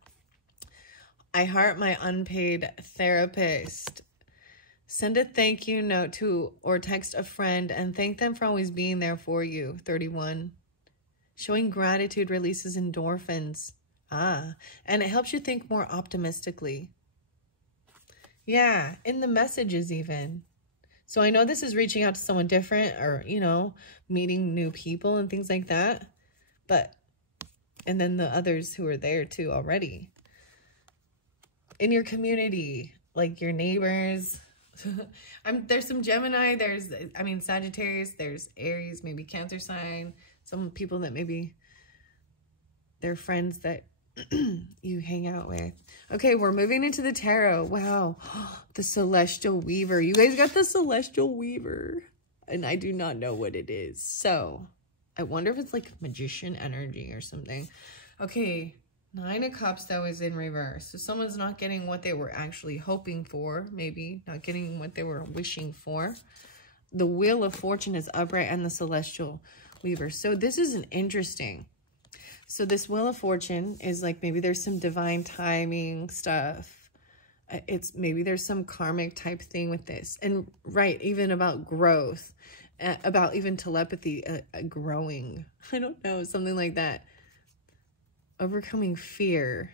I heart my unpaid therapist. Send a thank you note to or text a friend and thank them for always being there for you. 31. Showing gratitude releases endorphins. And it helps you think more optimistically. Yeah, in the messages even. So I know this is reaching out to someone different or, you know, meeting new people and things like that. But, and then the others who are there too already. In your community, like your neighbors. There's some Gemini, Sagittarius, there's Aries, maybe Cancer sign. Some people that maybe they're friends that you hang out with. Okay, we're moving into the tarot. Wow, the Celestial Weaver. You guys got the Celestial Weaver, and I do not know what it is. So I wonder if it's like magician energy or something. Okay, 9 of Cups though is in reverse. So someone's not getting what they were actually hoping for, maybe not getting what they were wishing for. The Wheel of Fortune is upright and the Celestial Weaver. So this is an interesting. So this Wheel of Fortune is like maybe there's some divine timing stuff. It's maybe there's some karmic type thing with this. And right, even about growth, about even telepathy, growing. I don't know, something like that. Overcoming fear.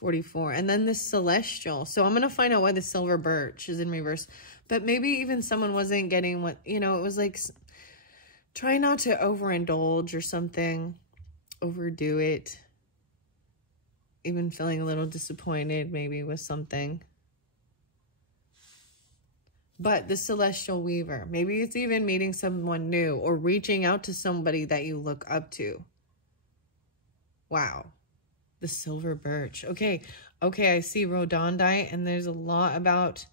44. And then the Celestial. So I'm going to find out why the Silver Birch is in reverse. But maybe even someone wasn't getting what, you know, it was like try not to overindulge or something. Overdo it. Even feeling a little disappointed maybe with something. But the Celestial Weaver, maybe it's even meeting someone new or reaching out to somebody that you look up to. Wow. The Silver Birch. Okay, I see Rhodonite, and there's a lot about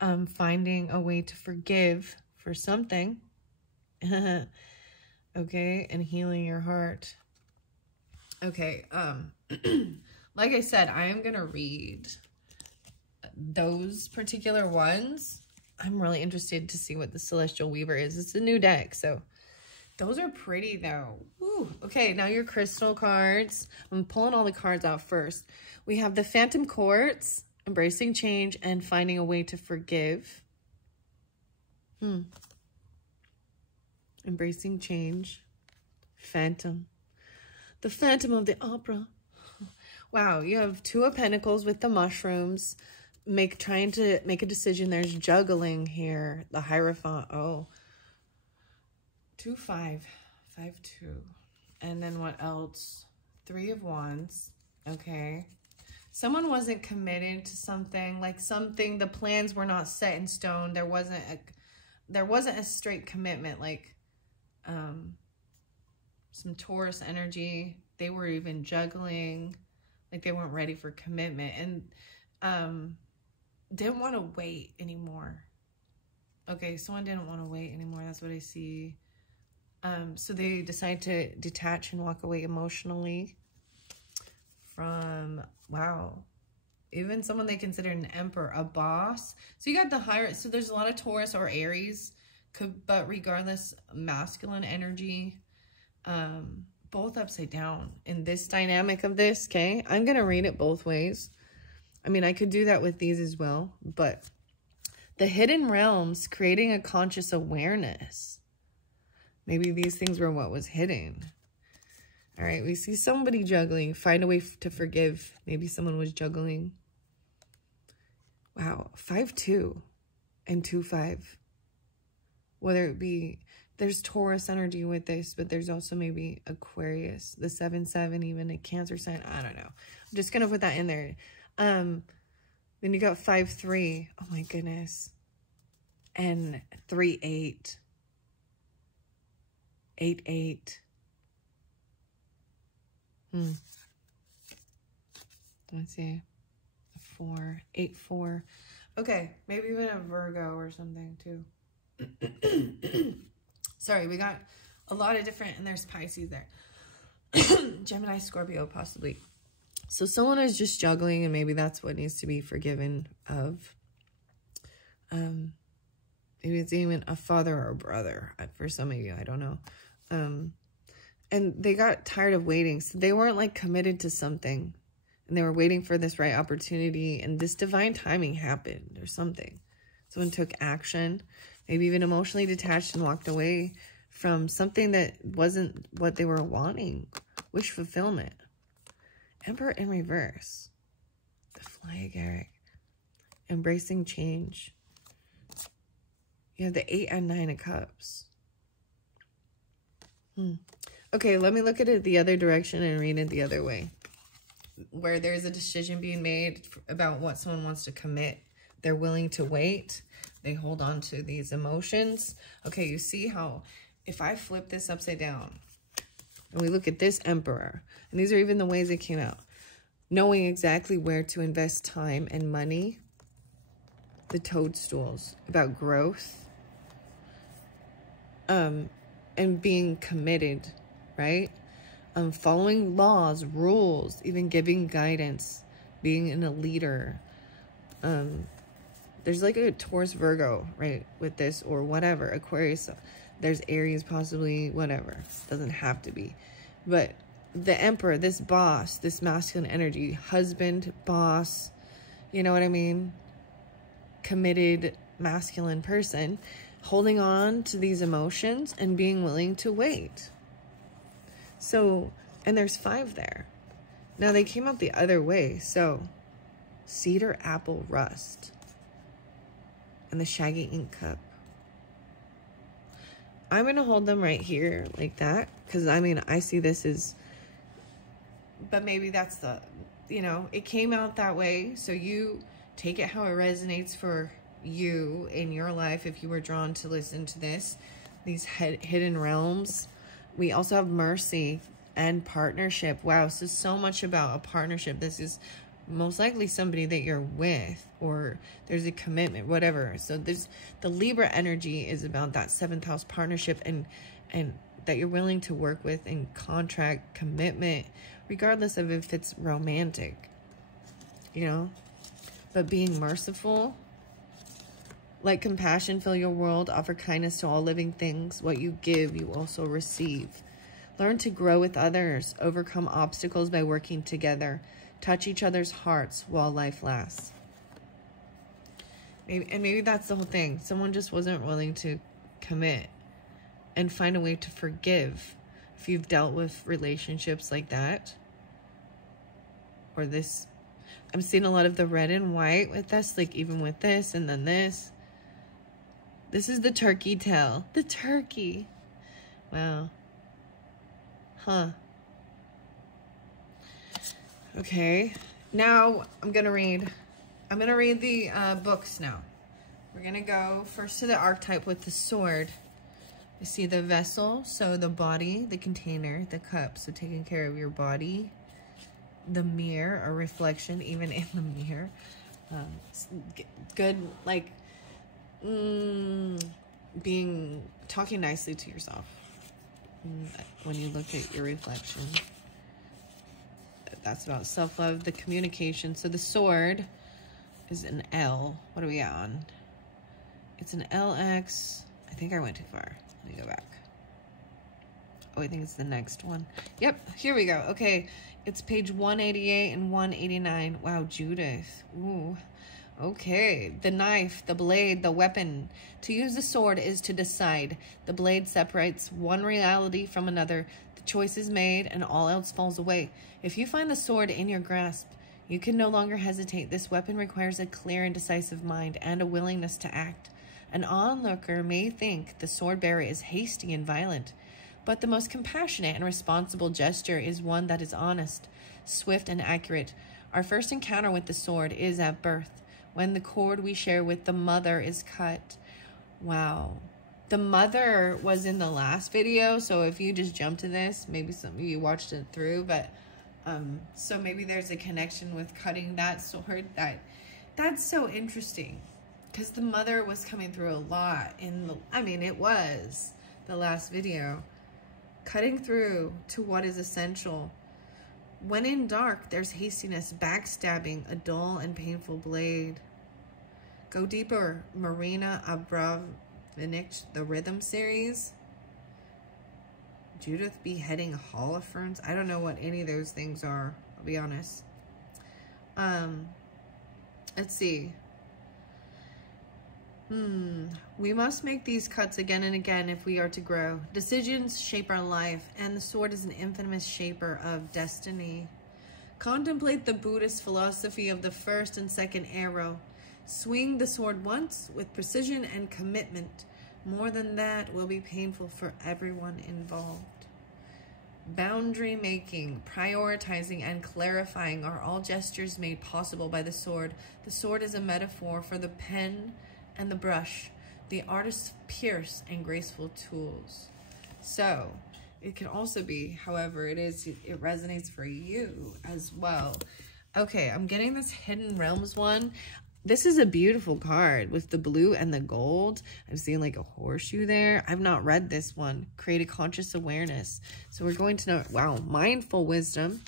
finding a way to forgive for something. Okay, and healing your heart. Okay, like I said, I am going to read those particular ones. I'm really interested to see what the Celestial Weaver is. It's a new deck, so those are pretty though. Woo. Okay, now your crystal cards. I'm pulling all the cards out first. We have the Phantom Quartz, Embracing Change, and Finding a Way to Forgive. Embracing Change. Phantom. The Phantom of the Opera. Wow, you have 2 of Pentacles with the mushrooms. Trying to make a decision. There's juggling here. The Hierophant. Oh. 2, 5, 5, 2. And then what else? 3 of Wands. Okay. Someone wasn't committed to something. Like something, the plans were not set in stone. There wasn't a straight commitment. Like some Taurus energy. They were even juggling. Like they weren't ready for commitment. And didn't want to wait anymore. Okay, someone didn't want to wait anymore. That's what I see. So they decide to detach and walk away emotionally from, wow, even someone they consider an emperor, a boss. So you got the higher, so there's a lot of Taurus or Aries, but regardless, masculine energy, both upside down in this dynamic of this, okay? I'm going to read it both ways. I mean, I could do that with these as well, but the hidden realms, creating a conscious awareness. Maybe these things were what was hidden. All right, we see somebody juggling. Find a way to forgive. Maybe someone was juggling. Wow, 5-2 and 2-5. Whether it be, there's Taurus energy with this, but there's also maybe Aquarius, the 7-7, even a Cancer sign. I don't know. I'm just going to put that in there. Then you got 5-3. Oh my goodness. And 3-8. 8-8. Let's see. 4. 8-4. Okay, maybe even a Virgo or something too. Sorry, we got a lot of different, and there's Pisces there. Gemini, Scorpio, possibly. So someone is just juggling, and maybe that's what needs to be forgiven of. Maybe it's even a father or a brother for some of you. I don't know. And they got tired of waiting. So they weren't like committed to something. And they were waiting for this right opportunity. And this divine timing happened or something. Someone took action, maybe even emotionally detached and walked away from something that wasn't what they were wanting. Wish fulfillment. Emperor in reverse. The Fly Agaric. Embracing change. You have the 8 and 9 of Cups. Okay, let me look at it the other direction and read it the other way. Where there's a decision being made about what someone wants to commit. They're willing to wait. They hold on to these emotions. Okay, you see how if I flip this upside down and we look at this Emperor, and these are even the ways it came out. Knowing exactly where to invest time and money. The Toadstools, about growth. And being committed, right? Following laws, rules, even giving guidance, being a leader. There's like a Taurus Virgo, right, with this, or whatever, Aquarius. There's Aries, possibly, whatever. Doesn't have to be. But the Emperor, this boss, this masculine energy, husband, boss, you know what I mean? Committed, masculine person, holding on to these emotions and being willing to wait. So, and there's 5 there. Now they came out the other way. So, Cedar, Apple, Rust. And the Shaggy Ink Cup. I'm going to hold them right here like that. Because, I mean, I see this as... But maybe that's the... You know, it came out that way. So you take it how it resonates for you in your life if you were drawn to listen to this. These hidden realms. We also have mercy and partnership. Wow, so much about a partnership. This is most likely somebody that you're with, or there's a commitment, whatever. So there's the Libra energy is about that 7th house partnership and that you're willing to work with in contract commitment, regardless of if it's romantic, you know, but being merciful. Let compassion fill your world. Offer kindness to all living things. What you give, you also receive. Learn to grow with others. Overcome obstacles by working together. Touch each other's hearts while life lasts. Maybe that's the whole thing. Someone just wasn't willing to commit and find a way to forgive. If you've dealt with relationships like that. Or this. I'm seeing a lot of the red and white with this. Like even with this and then this. This is the turkey tail. The turkey. Wow. Huh. Okay. Now I'm going to read the books now. We're going to go first to the archetype with the sword. You see the vessel, so the body, the container, the cup, so taking care of your body. The mirror, a reflection, even in the mirror. Good, like... talking nicely to yourself when you look at your reflection. That's about self-love, the communication. So the sword is an L. What are we on? It's an LX. I think I went too far. Let me go back. Oh, I think it's the next one. Yep, here we go. Okay, it's page 188 and 189. Wow, Judith. Ooh. Okay, the knife, the blade, the weapon. To use the sword is to decide. The blade separates one reality from another. The choice is made and all else falls away. If you find the sword in your grasp, you can no longer hesitate. This weapon requires a clear and decisive mind and a willingness to act. An onlooker may think the sword bearer is hasty and violent, but the most compassionate and responsible gesture is one that is honest, swift, and accurate. Our first encounter with the sword is at birth, when the cord we share with the mother is cut. Wow. The mother was in the last video, so if you just jump to this, maybe some of you watched it through, but so maybe there's a connection with cutting that sword. That's so interesting, because the mother was coming through a lot in the, I mean, it was the last video. Cutting through to what is essential. When in dark, there's hastiness, backstabbing, a dull and painful blade. Go deeper, Marina Abramovich, the Rhythm series. Judith beheading Holofernes. I don't know what any of those things are, I'll be honest. Let's see. We must make these cuts again and again if we are to grow. Decisions shape our life, and the sword is an infamous shaper of destiny. Contemplate the Buddhist philosophy of the first and second arrow. Swing the sword once with precision and commitment. More than that will be painful for everyone involved. Boundary making, prioritizing, and clarifying are all gestures made possible by the sword. The sword is a metaphor for the pen and the brush, the artist's pierce and graceful tools. So it can also be, however it resonates for you as well. Okay, I'm getting this Hidden Realms one. This is a beautiful card with the blue and the gold. I'm seeing like a horseshoe there. I've not read this one. Create a conscious awareness. So we're going to know, wow, mindful wisdom.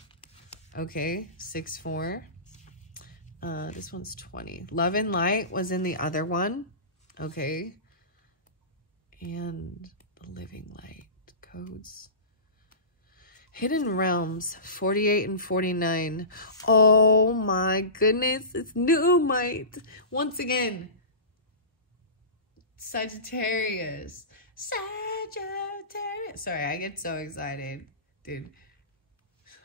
Okay, 6-4. This one's 20. Love and light was in the other one. Okay. And the living light codes. Hidden Realms, 48 and 49. Oh my goodness, it's Nuumite. Once again, Sagittarius. Sagittarius. Sorry, I get so excited, dude.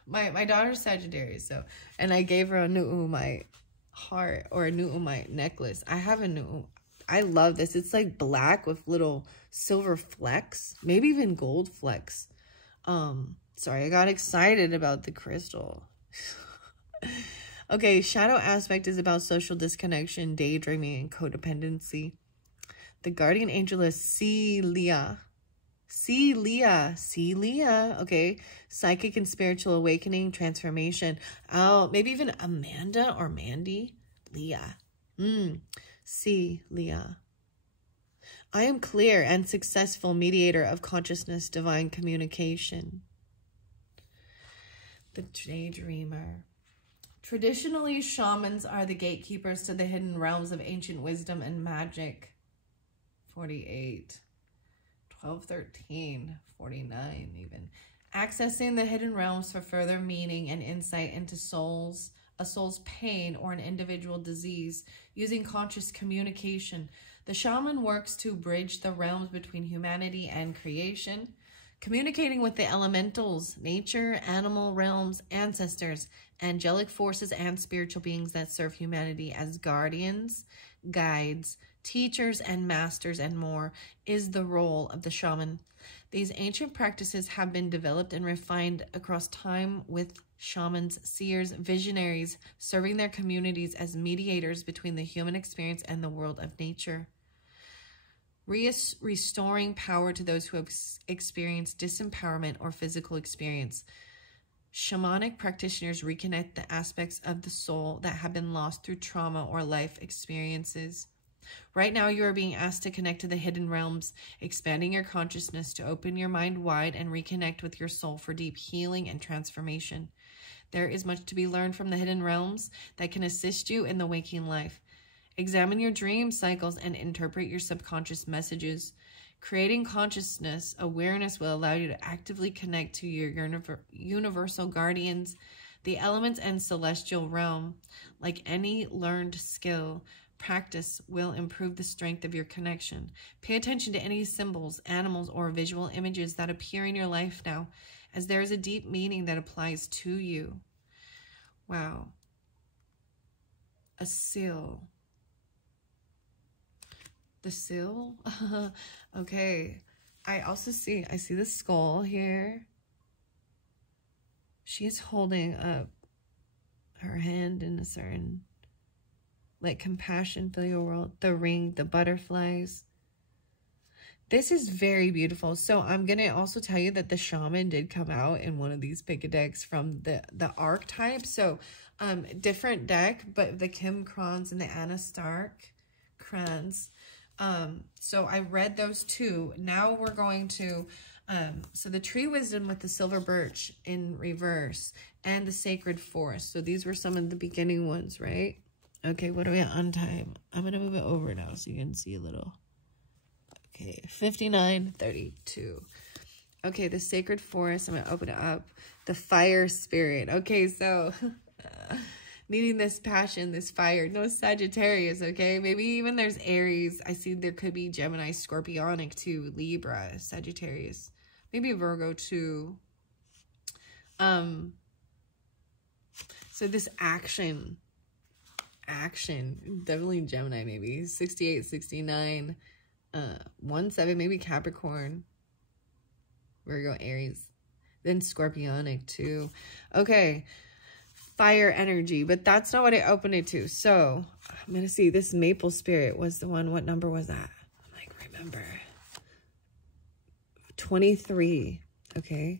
My daughter's Sagittarius, so, and I gave her a Nuumite heart or a Nuumite necklace. I have a Nuumite. I love this. It's like black with little silver flecks, maybe even gold flecks. Sorry, I got excited about the crystal. Okay, shadow aspect is about social disconnection, daydreaming, and codependency. The guardian angel is Celia. Celia. Okay, psychic and spiritual awakening, transformation. Oh, maybe even Amanda or Mandy. Leah. Celia. I am clear and successful mediator of consciousness, divine communication. The Daydreamer. Traditionally, shamans are the gatekeepers to the hidden realms of ancient wisdom and magic. 48. 12, 13, 49 even. Accessing the hidden realms for further meaning and insight into a soul's pain or an individual disease, using conscious communication. The shaman works to bridge the realms between humanity and creation, communicating with the elementals, nature, animal realms, ancestors, angelic forces, and spiritual beings that serve humanity as guardians, guides, teachers, and masters, and more, is the role of the shaman. These ancient practices have been developed and refined across time, with shamans, seers, visionaries serving their communities as mediators between the human experience and the world of nature. Restoring power to those who have experienced disempowerment or physical experience. Shamanic practitioners reconnect the aspects of the soul that have been lost through trauma or life experiences. Right now, you are being asked to connect to the hidden realms, expanding your consciousness to open your mind wide and reconnect with your soul for deep healing and transformation. There is much to be learned from the hidden realms that can assist you in the waking life. Examine your dream cycles and interpret your subconscious messages. Creating consciousness awareness will allow you to actively connect to your universal guardians, the elements, and celestial realm. Like any learned skill, practice will improve the strength of your connection. Pay attention to any symbols, animals, or visual images that appear in your life now, as there is a deep meaning that applies to you. Wow. A seal. The seal? Okay. I see the skull here. She's holding up her hand in a certain, like, compassion, fill your world. The ring, the butterflies. This is very beautiful. So I'm going to also tell you that the shaman did come out in one of these pick decks from the archetype. So different deck, but the Kim Krans and the Anna Stark Krans. So I read those two. Now we're going to, so the Tree Wisdom with the Silver Birch in reverse and the Sacred Forest. So these were some of the beginning ones, right? Okay, what are we at on time? I'm going to move it over now so you can see a little. Okay, 59:32. Okay, the Sacred Forest, I'm going to open it up. The Fire Spirit. Okay, so needing this passion, this fire. No Sagittarius, okay? Maybe even there's Aries. I see there could be Gemini, Scorpionic too, Libra, Sagittarius. Maybe Virgo too. So this action, definitely Gemini maybe. 68, 69, 17, maybe Capricorn, Virgo, Aries. Then Scorpionic too. Okay. Fire energy, but that's not what I opened it to. So I'm going to see this maple spirit was the one. What number was that? I'm like, remember. 23. Okay.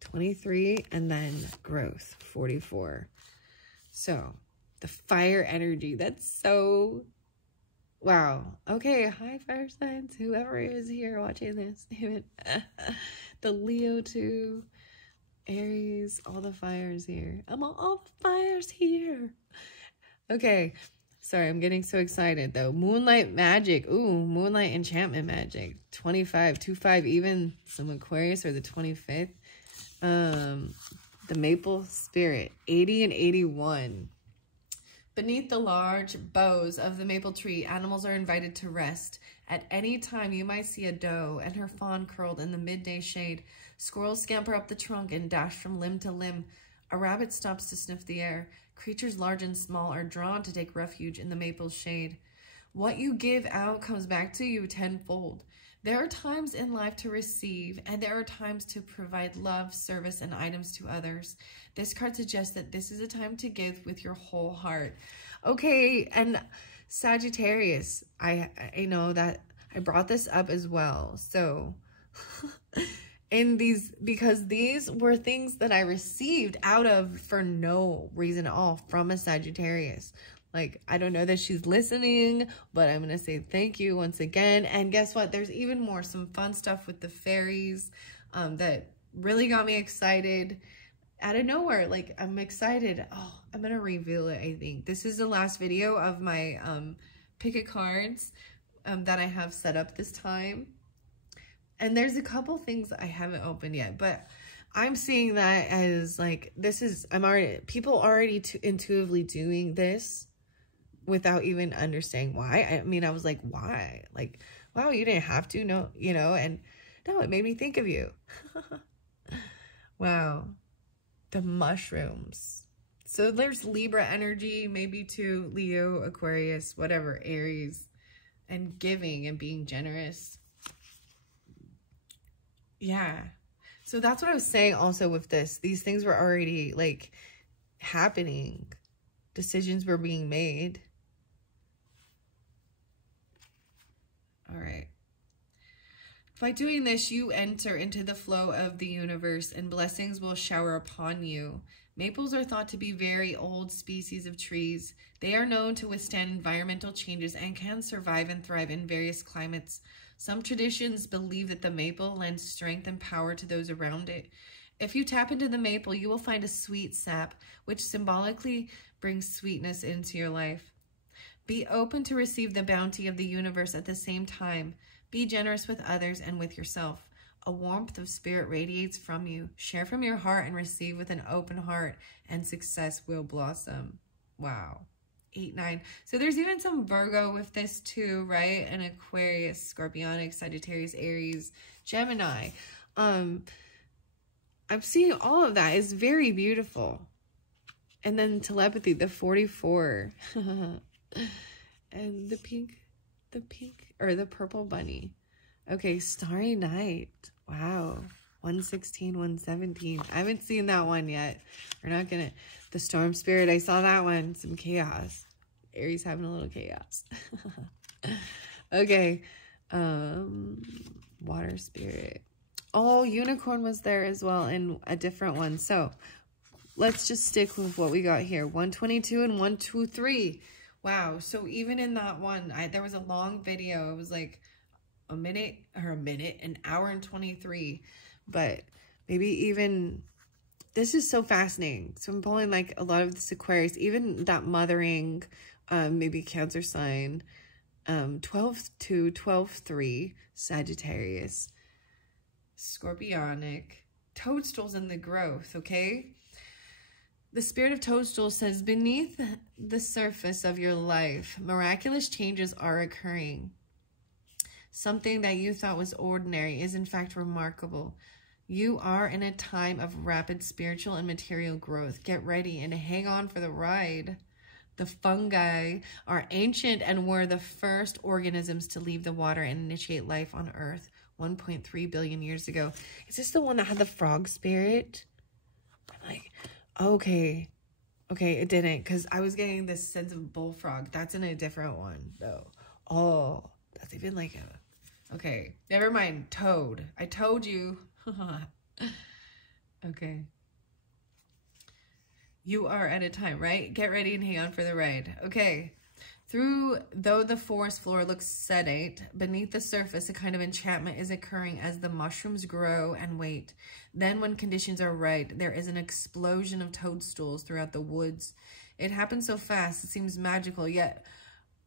23 and then growth 44. So the fire energy, that's so wow. Okay, hi fire signs, whoever is here watching this. The Leo too, Aries, all the fires here. I'm all the fires here. Okay, sorry, I'm getting so excited though. Moonlight magic. Ooh, moonlight enchantment magic. 25, 25, even some Aquarius or the 25th. The maple spirit, 80 and 81. Beneath the large boughs of the maple tree, animals are invited to rest. At any time, you might see a doe and her fawn curled in the midday shade. Squirrels scamper up the trunk and dash from limb to limb. A rabbit stops to sniff the air. Creatures large and small are drawn to take refuge in the maple's shade. What you give out comes back to you tenfold. There are times in life to receive, and there are times to provide love, service, and items to others. This card suggests that this is a time to give with your whole heart. Okay, and Sagittarius, I know that I brought this up as well. So, because these were things that I received out of for no reason at all from a Sagittarius. Like, I don't know that she's listening, but I'm going to say thank you once again. And guess what? There's even more, some fun stuff with the fairies that really got me excited out of nowhere. Like, I'm excited. Oh, I'm going to reveal it, I think. This is the last video of my pick a cards that I have set up this time. And there's a couple things I haven't opened yet, but I'm seeing that as like, people already intuitively doing this without even understanding why. I mean, I was like, why? Like, wow, you didn't have to, no, you know, and no, it made me think of you. Wow. The mushrooms. So there's Libra energy, maybe too, Leo, Aquarius, whatever, Aries, and giving and being generous. Yeah. So that's what I was saying also with this. These things were already like happening. Decisions were being made. All right. By doing this, you enter into the flow of the universe and blessings will shower upon you. Maples are thought to be very old species of trees. They are known to withstand environmental changes and can survive and thrive in various climates. Some traditions believe that the maple lends strength and power to those around it. If you tap into the maple, you will find a sweet sap, which symbolically brings sweetness into your life. Be open to receive the bounty of the universe at the same time. Be generous with others and with yourself. A warmth of spirit radiates from you. Share from your heart and receive with an open heart, and success will blossom. Wow. 8, 9. So there's even some Virgo with this too, right? And Aquarius, Scorpionic, Sagittarius, Aries, Gemini. I'm seeing all of that. It's very beautiful. And then telepathy, the 44. And the pink, or the purple bunny. Okay, Starry Night. Wow. 116, 117. I haven't seen that one yet. We're not gonna. The Storm Spirit, I saw that one. Some chaos. Aries having a little chaos. Okay. Water Spirit. Oh, Unicorn was there as well, and a different one. So let's just stick with what we got here. 122 and 123. Wow. So even in that one, there was a long video. It was like an hour and 23. But maybe even, this is so fascinating. So I'm pulling like a lot of this Aquarius, even that mothering, maybe Cancer sign, 12-2, 12-3, Sagittarius, Scorpionic, toadstools in the growth, okay? The spirit of Toadstool says, beneath the surface of your life, miraculous changes are occurring. Something that you thought was ordinary is in fact remarkable. You are in a time of rapid spiritual and material growth. Get ready and hang on for the ride. The fungi are ancient and were the first organisms to leave the water and initiate life on Earth 1.3 billion years ago. Is this the one that had the frog spirit? I'm like, okay, it didn't, because I was getting this sense of bullfrog. That's in a different one, though. Oh, that's even like a... Okay, never mind. Toad. I told you. Okay. You are at a time, right? Get ready and hang on for the ride. Okay. Though the forest floor looks sedate, beneath the surface, a kind of enchantment is occurring as the mushrooms grow and wait. Then when conditions are right, there is an explosion of toadstools throughout the woods. It happens so fast, it seems magical, yet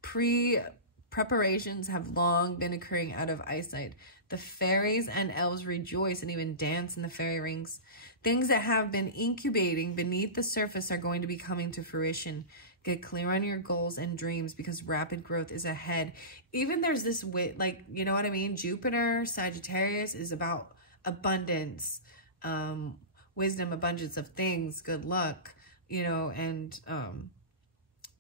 preparations have long been occurring out of eyesight. The fairies and elves rejoice and even dance in the fairy rings. Things that have been incubating beneath the surface are going to be coming to fruition. Get clear on your goals and dreams because rapid growth is ahead. Even there's this, like, you know what I mean? Jupiter, Sagittarius is about abundance, wisdom, abundance of things, good luck, you know, and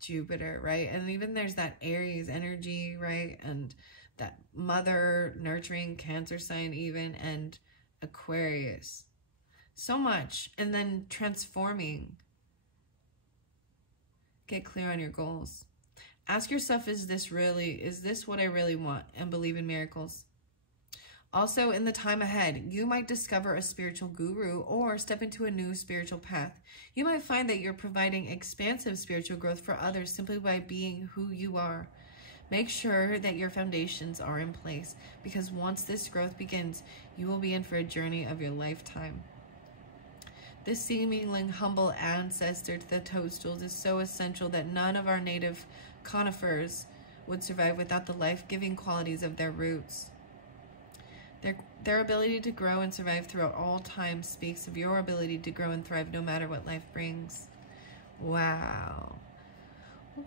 Jupiter, right? And even there's that Aries energy, right? And that mother, nurturing, Cancer sign even, and Aquarius. So much. And then transforming. Get clear on your goals. Ask yourself, is this what I really want? And believe in miracles. Also, in the time ahead, you might discover a spiritual guru or step into a new spiritual path. You might find that you're providing expansive spiritual growth for others simply by being who you are. Make sure that your foundations are in place, because once this growth begins, you will be in for a journey of your lifetime. This seemingly humble ancestor to the toadstools is so essential that none of our native conifers would survive without the life-giving qualities of their roots. Their ability to grow and survive throughout all time speaks of your ability to grow and thrive no matter what life brings. Wow.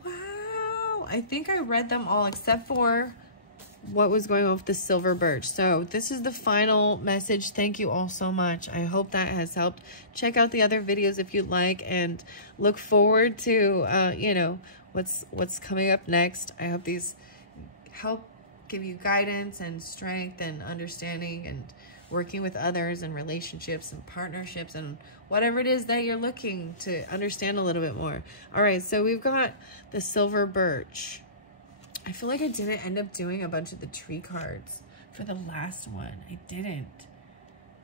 Wow. I think I read them all except for what was going on with the silver birch. So this is the final message. Thank you all so much. I hope that has helped. Check out the other videos if you'd like, and look forward to you know, what's coming up next. I hope these help give you guidance and strength and understanding and working with others and relationships and partnerships and whatever it is that you're looking to understand a little bit more. All right, so we've got the silver birch. I feel like I didn't end up doing a bunch of the tree cards for the last one. I didn't.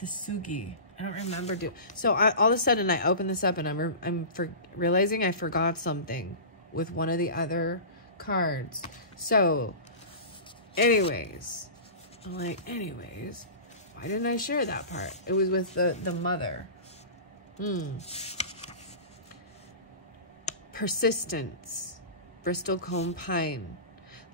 The Sugi. I don't remember so all of a sudden I opened this up and I'm realizing I forgot something with one of the other cards. So anyways, I'm like, anyways, why didn't I share that part? It was with the mother. Persistence. Bristlecone pine.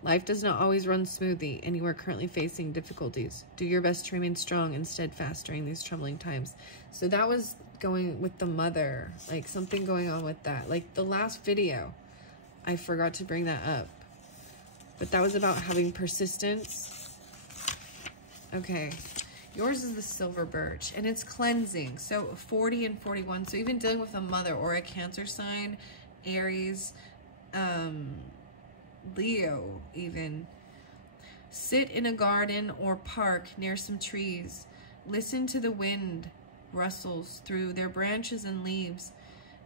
Life does not always run smoothly, and you are currently facing difficulties. Do your best to remain strong and steadfast during these troubling times. So that was going with the mother, like something going on with that. Like the last video, I forgot to bring that up. But that was about having persistence. Okay. Yours is the silver birch, and it's cleansing. So 40 and 41. So even dealing with a mother or a Cancer sign, Aries, Leo even. Sit in a garden or park near some trees. Listen to the wind rustles through their branches and leaves.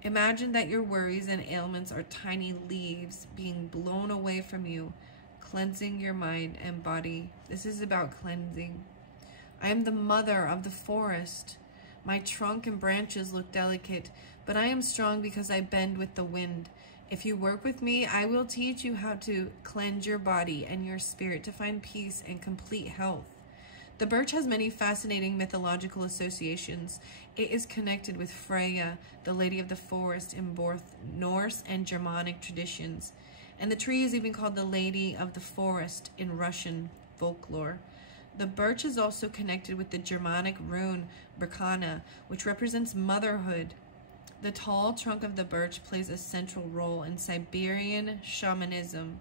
Imagine that your worries and ailments are tiny leaves being blown away from you, cleansing your mind and body. This is about cleansing. I am the mother of the forest. My trunk and branches look delicate, but I am strong because I bend with the wind. If you work with me, I will teach you how to cleanse your body and your spirit to find peace and complete health. The birch has many fascinating mythological associations. It is connected with Freya, the Lady of the Forest, in both Norse and Germanic traditions. And the tree is even called the Lady of the Forest in Russian folklore. The birch is also connected with the Germanic rune Berkana, which represents motherhood. The tall trunk of the birch plays a central role in Siberian shamanism,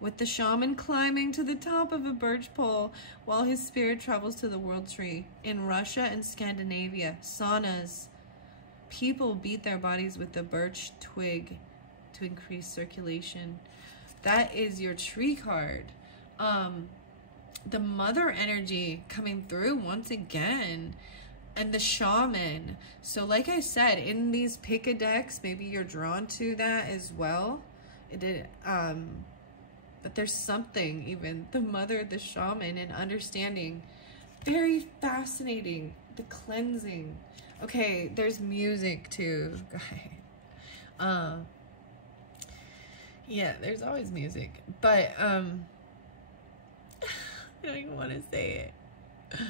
with the shaman climbing to the top of a birch pole while his spirit travels to the world tree. In Russia and Scandinavia, saunas, people beat their bodies with the birch twig to increase circulation. That is your tree card. The mother energy coming through once again, and the shaman. So like I said, in these pick a decks, maybe you're drawn to that as well. But there's something, even the mother, the shaman, and understanding. Very fascinating. The cleansing. Okay, there's music too, guys. Yeah, there's always music, but I don't even want to say it.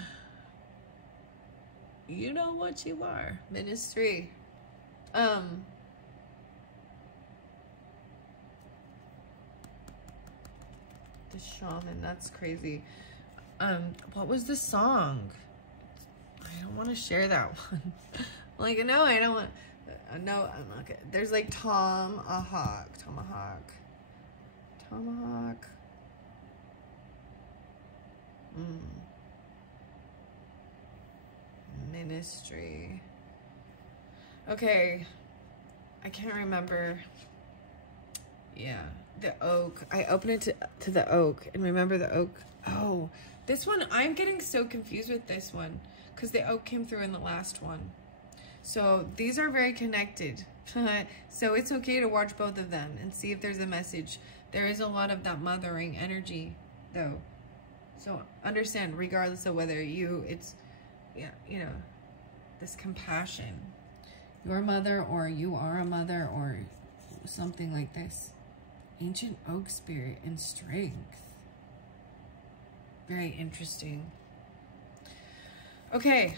You know what you are. Ministry. The shaman, that's crazy. What was the song? I don't want to share that one. Like, no, I don't want. No, I'm not good. There's like tomahawk. Ministry. Okay, I can't remember. Yeah, the oak. I opened it to the oak, and remember the oak. Oh, this one, I'm getting so confused with this one because the oak came through in the last one. So these are very connected. So it's okay to watch both of them and see if there's a message. There is a lot of that mothering energy though. So understand, regardless of whether it's, yeah, you know, this compassion. Your mother, or you are a mother, or something like this. Ancient oak spirit and strength. Very interesting. Okay.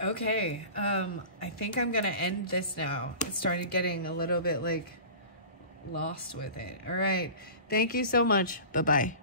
I think I'm gonna end this now. It started getting a little bit like lost with it. All right. Thank you so much. Bye-bye.